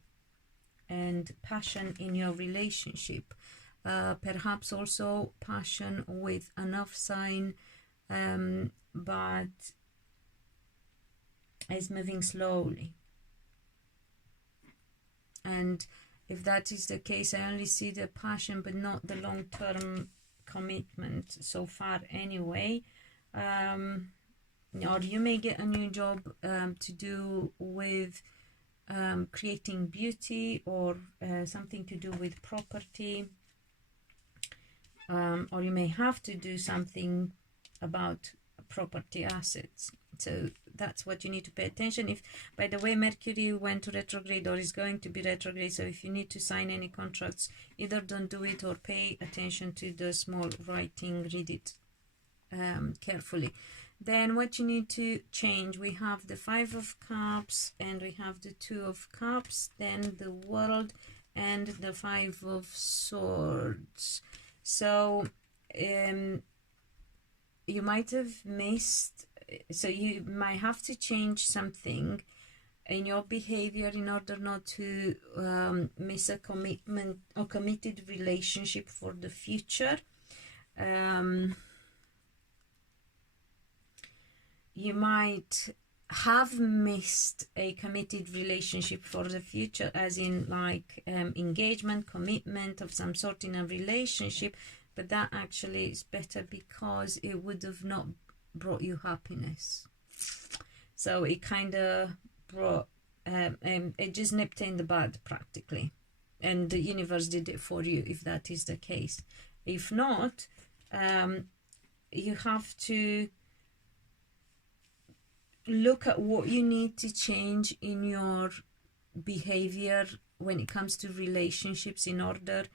and passion in your relationship. Perhaps also passion with an earth sign, but is moving slowly. And if that is the case, I only see the passion but not the long-term commitment so far anyway. Or you may get a new job to do with creating beauty, or something to do with property, or you may have to do something about property assets. So that's what you need to pay attention. If, by the way, Mercury went to retrograde or is going to be retrograde, so if you need to sign any contracts, either don't do it or pay attention to the small writing, read it carefully. Then what you need to change, we have the 5 of Cups and we have the 2 of Cups, then the World and the 5 of Swords. So you might have missed, so you might have to change something in your behavior in order not to miss a commitment or committed relationship for the future. You might have missed a committed relationship for the future, as in like engagement, commitment of some sort in a relationship, but that actually is better because it would have not brought you happiness. So it kind of brought, it just nipped in the bud practically, and the universe did it for you if that is the case. If not, you have to look at what you need to change in your behavior when it comes to relationships in order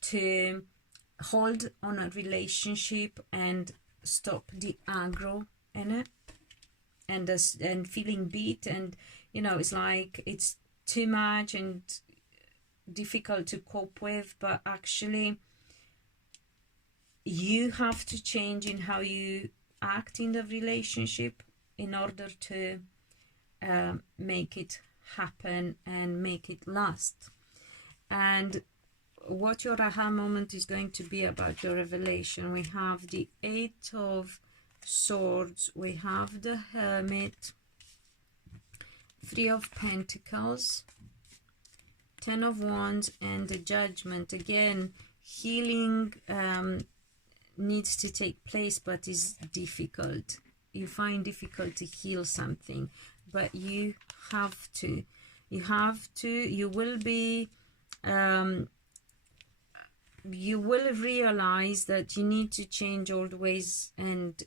to hold on a relationship and stop the aggro in it, and feeling beat, and you know, it's like it's too much and difficult to cope with, but actually you have to change in how you act in the relationship in order to make it happen and make it last. And what your aha moment is going to be about your revelation, we have the 8 of Swords, we have the Hermit, 3 of Pentacles, 10 of Wands, and the Judgment. Again, healing needs to take place, but is difficult. You find difficult to heal something, but you have to. You will be, you will realize that you need to change old ways and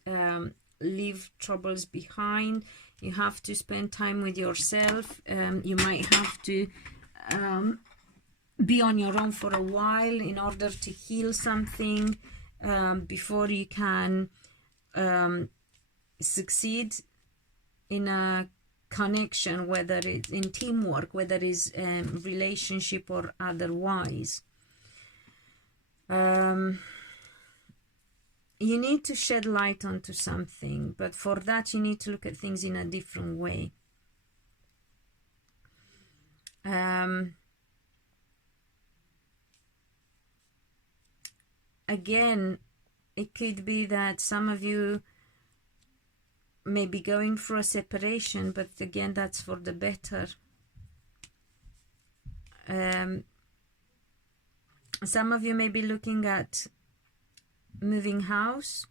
leave troubles behind. You have to spend time with yourself. You might have to be on your own for a while in order to heal something before you can succeed in a connection, whether it's in teamwork, whether it's relationship or otherwise. You need to shed light onto something, but for that you need to look at things in a different way. Again, it could be that some of you may be going through a separation, but again, that's for the better. Some of you may be looking at moving house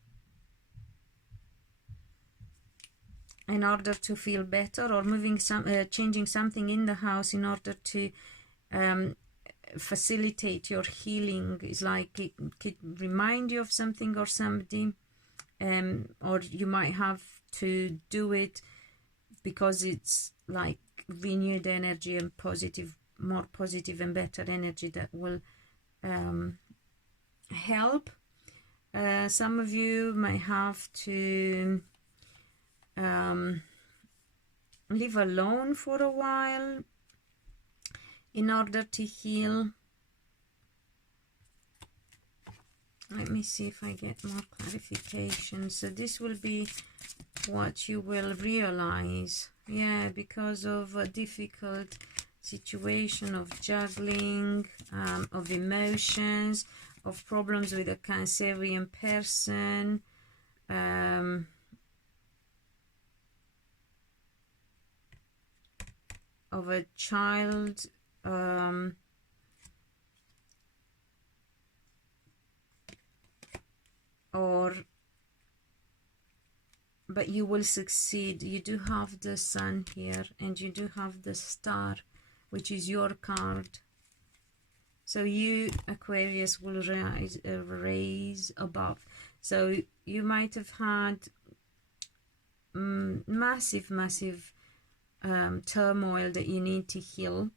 in order to feel better, or changing something in the house in order to facilitate your healing. It's like it could remind you of something or somebody, or you might have to do it because it's like renewed energy and positive, more positive and better energy that will help. Some of you might have to live alone for a while in order to heal. Let me see if I get more clarification. So this will be what you will realize. Yeah, because of a difficult situation of juggling, of emotions, of problems with a Cancerian person, of a child, but you will succeed. You do have the Sun here, and you do have the Star, which is your card. So you, Aquarius, will raise above. So you might have had massive turmoil that you need to heal.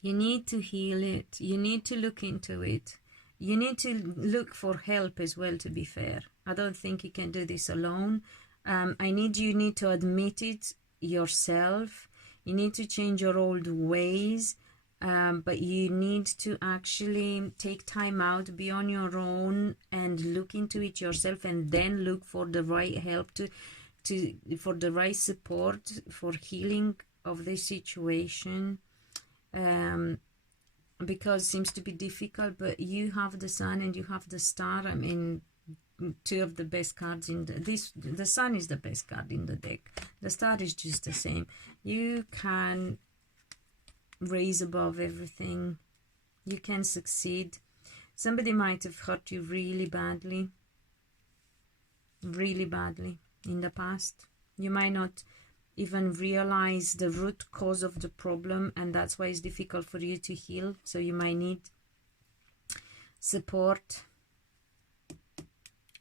You need to heal it. You need to look into it. You need to look for help as well, to be fair. I don't think you can do this alone. You need to admit it yourself. You need to change your old ways, but you need to actually take time out, be on your own, and look into it yourself, and then look for the right help for the right support for healing of this situation. Because it seems to be difficult, but you have the Sun and you have the Star. I mean, two of the best cards in the Sun is the best card in the deck. The Star is just the same. You can raise above everything. You can succeed. Somebody might have hurt you really badly in the past. You might not even realize the root cause of the problem, and that's why it's difficult for you to heal. So you might need support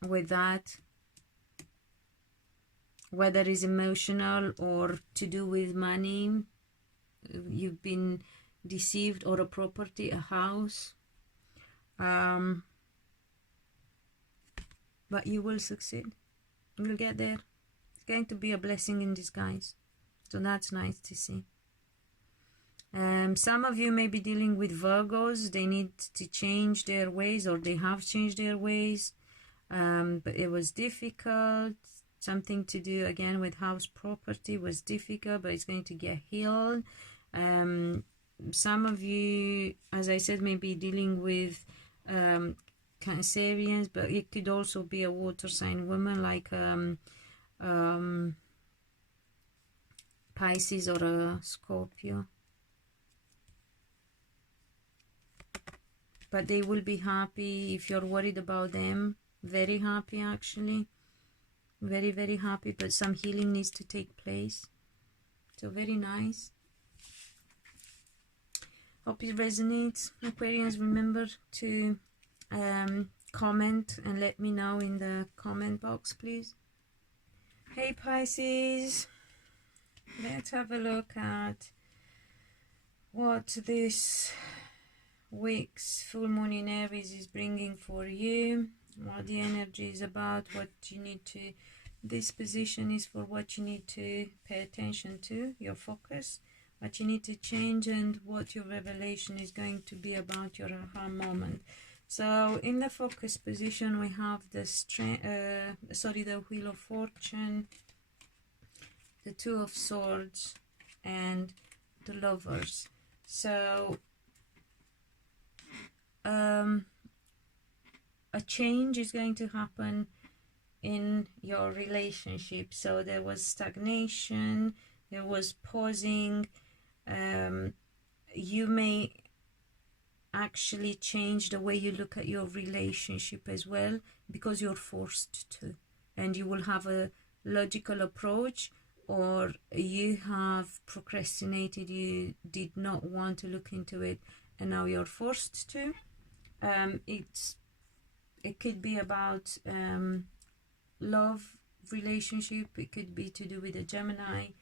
with that, whether it's emotional or to do with money. You've been deceived, or a property, a house, but you will succeed. You'll get there. It's going to be a blessing in disguise, so that's nice to see. Some of you may be dealing with Virgos. They need to change their ways, or they have changed their ways, but it was difficult. Something to do again with house, property was difficult, but it's going to get healed. Some of you, as I said, may be dealing with Cancerians, but it could also be a water sign woman, like Pisces or a Scorpio. But they will be happy if you're worried about them. Very happy, actually. Very, very happy, but some healing needs to take place. So very nice. Hope it resonates. Aquarians, remember to comment and let me know in the comment box, please. Hey Pisces, let's have a look at what this week's full moon in Aries is bringing for you, what the energy is about, what you need to, this position is for what you need to pay attention to, your focus, what you need to change, and what your revelation is going to be about, your aha moment. So in the focus position we have the the Wheel of Fortune, the Two of Swords, and the Lovers. So a change is going to happen in your relationship. So there was stagnation, there was pausing. You may actually change the way you look at your relationship as well, because you're forced to, and you will have a logical approach, or you have procrastinated, you did not want to look into it, and now you're forced to. It could be about love relationship, it could be to do with a Gemini,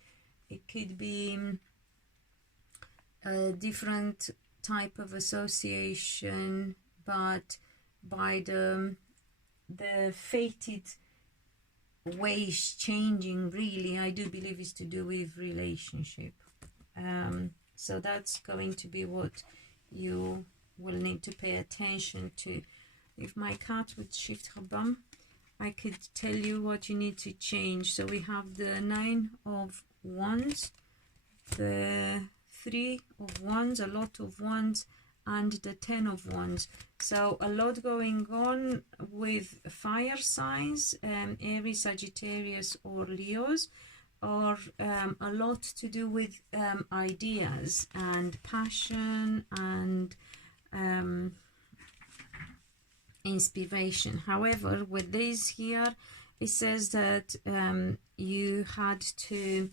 it could be a different type of association, but by the fated ways changing, really, I do believe is to do with relationship. So that's going to be what you will need to pay attention to. If my cat would shift her bum, I could tell you what you need to change. So we have the 9 of Wands, the 3 of Wands, a lot of Wands, and the 10 of Wands. So a lot going on with fire signs, Aries, Sagittarius, or Leos, or a lot to do with ideas and passion and inspiration. However, with this here, it says that you had to,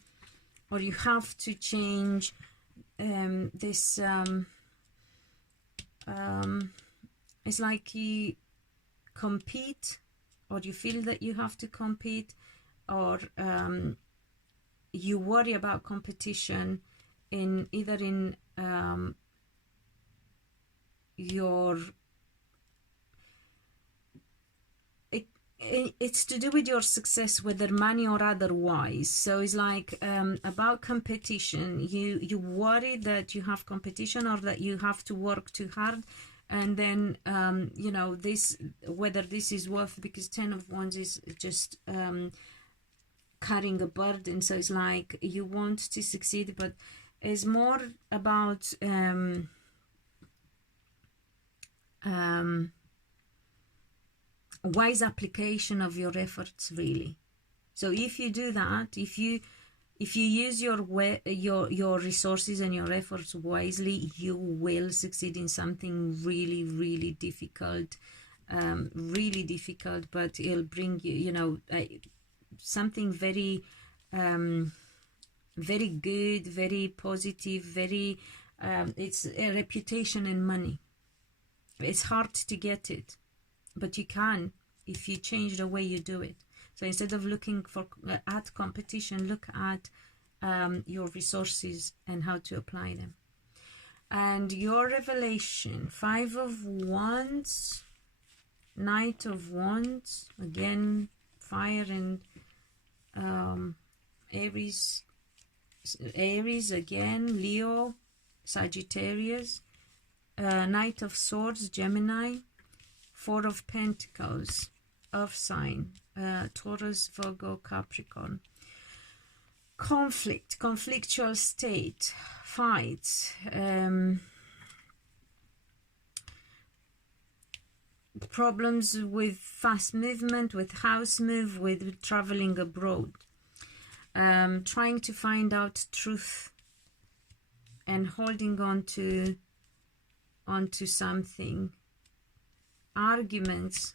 or you have to change this. It's like you compete, or you feel that you have to compete, or you worry about competition in either in it's to do with your success, whether money or otherwise. So it's like about competition. You worry that you have competition or that you have to work too hard, and then you know, this, whether this is worth, because 10 of Wands is just carrying a burden. So it's like you want to succeed, but it's more about wise application of your efforts, really. So if you do that, if you use your resources and your efforts wisely, you will succeed in something really, really difficult, but it'll bring you, you know, something very very good, very positive, very it's a reputation and money. It's hard to get it, but you can if you change the way you do it. So instead of looking for at competition, look at your resources and how to apply them. And your revelation: 5 of Wands, Knight of Wands, again fire and Aries again, Leo, Sagittarius, Knight of Swords, Gemini, 4 of Pentacles, Earth sign, Taurus, Virgo, Capricorn. Conflict, conflictual state, fights, problems with fast movement, with house move, with traveling abroad, trying to find out truth and holding on to something, arguments.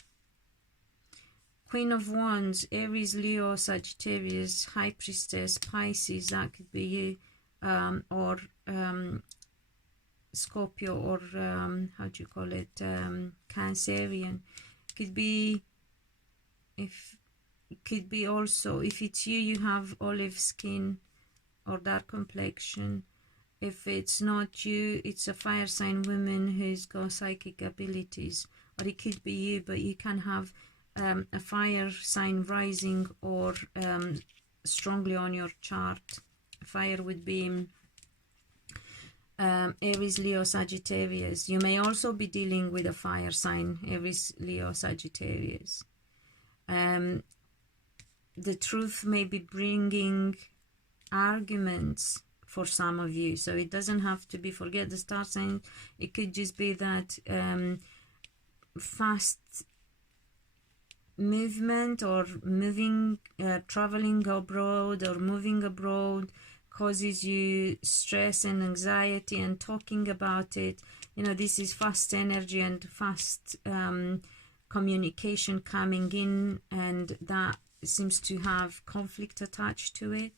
Queen of Wands, Aries, Leo, Sagittarius, High Priestess, Pisces, that could be you, or Scorpio, or how do you call it, Cancerian. Could be, if it could be also, if it's you, you have olive skin or dark complexion. If it's not you, it's a fire sign woman who's got psychic abilities. Or it could be you, but you can have a fire sign rising or strongly on your chart. Fire would be Aries, Leo, Sagittarius. You may also be dealing with a fire sign, Aries, Leo, Sagittarius. The truth may be bringing arguments for some of you, so it doesn't have to be, forget the star sign. It could just be that fast movement or moving, traveling abroad or moving abroad causes you stress and anxiety, and talking about it, you know, this is fast energy and fast communication coming in, and that seems to have conflict attached to it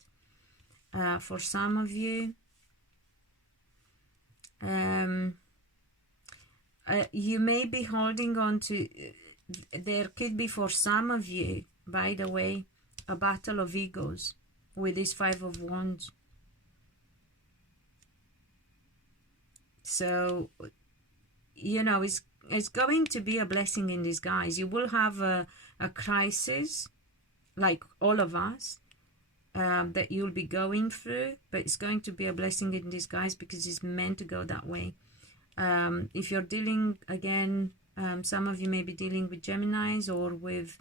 for some of you. You may be holding on to, there could be for some of you, by the way, a battle of egos with this 5 of Wands. So, you know, it's going to be a blessing in disguise. You will have a crisis, like all of us, that you'll be going through, but it's going to be a blessing in disguise because it's meant to go that way. If you're dealing, again, some of you may be dealing with Geminis or with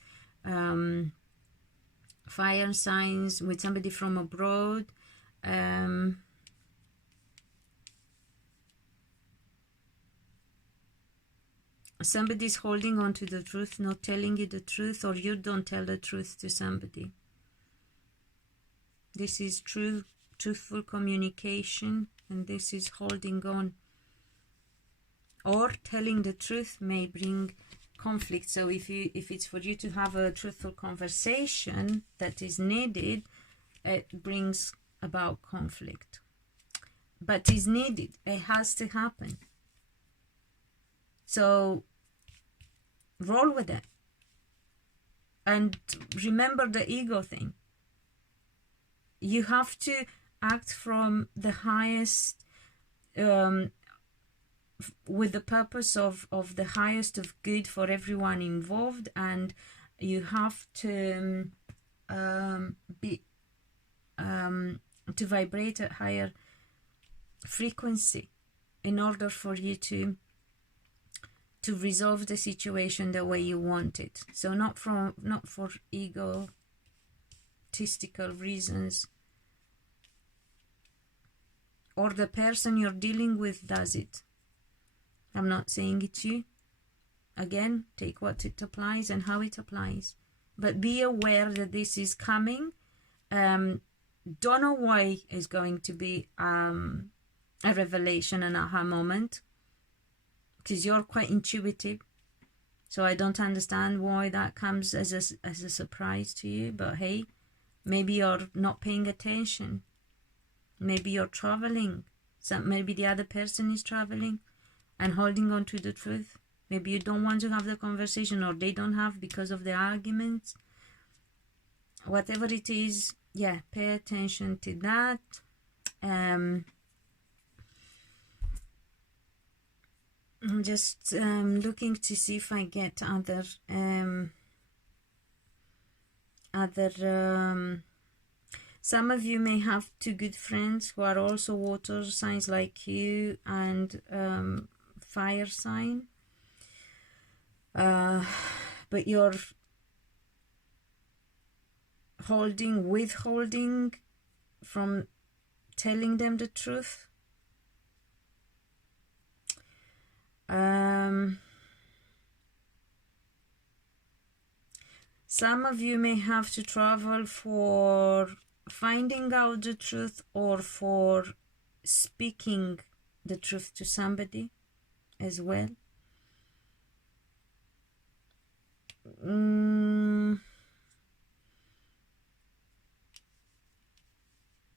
fire signs, with somebody from abroad. Somebody's holding on to the truth, not telling you the truth, or you don't tell the truth to somebody. This is truthful communication, and this is holding on. Or telling the truth may bring conflict. So if it's for you to have a truthful conversation that is needed, it brings about conflict. But it's needed. It has to happen. So roll with it. And remember the ego thing. You have to act from the highest, with the purpose of the highest of good for everyone involved, and you have to to vibrate at higher frequency in order for you to resolve the situation the way you want it. So not for egotistical reasons, or the person you're dealing with does it. I'm not saying it's you. Again, take what it applies and how it applies, but be aware that this is coming. Don't know why it's going to be a revelation, an aha moment, because you're quite intuitive, so I don't understand why that comes as a surprise to you. But hey, maybe you're not paying attention, maybe you're traveling, so maybe the other person is traveling and holding on to the truth. Maybe you don't want to have the conversation, or they don't have because of the arguments. Whatever it is, yeah, pay attention to that. I'm just looking to see if I get other some of you may have two good friends who are also water signs like you, and fire sign, but you're withholding from telling them the truth. Some of you may have to travel for finding out the truth, or for speaking the truth to somebody as well.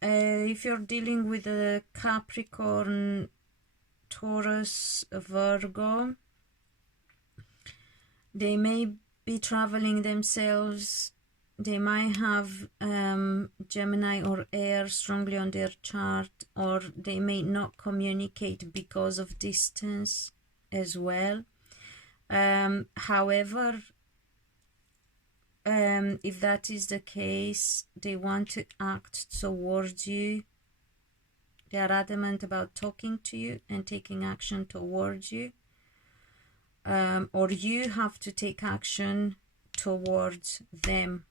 If you're dealing with a Capricorn, Taurus, Virgo, they may be traveling themselves. They might have Gemini or air strongly on their chart, or they may not communicate because of distance as well. However, if that is the case, they want to act towards you. They are adamant about talking to you and taking action towards you. Or you have to take action towards them.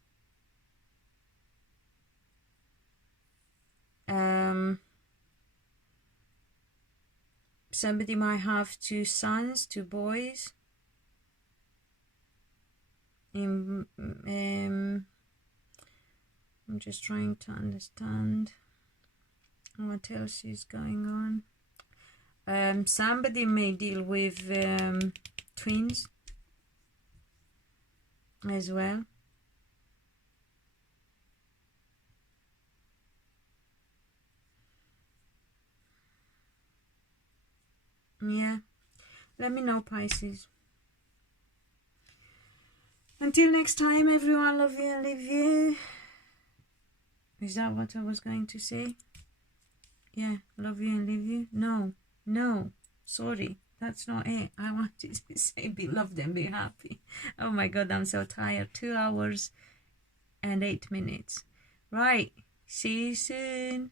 Somebody might have two sons, two boys. I'm just trying to understand what else is going on. Somebody may deal with twins as well. Yeah, let me know, Pisces. Until next time, everyone, love you and leave you. Is that what I was going to say? Yeah, love you and leave you. No, sorry, that's not it. I wanted to say be loved and be happy. Oh my god, I'm so tired. 2 hours and 8 minutes. Right, see you soon.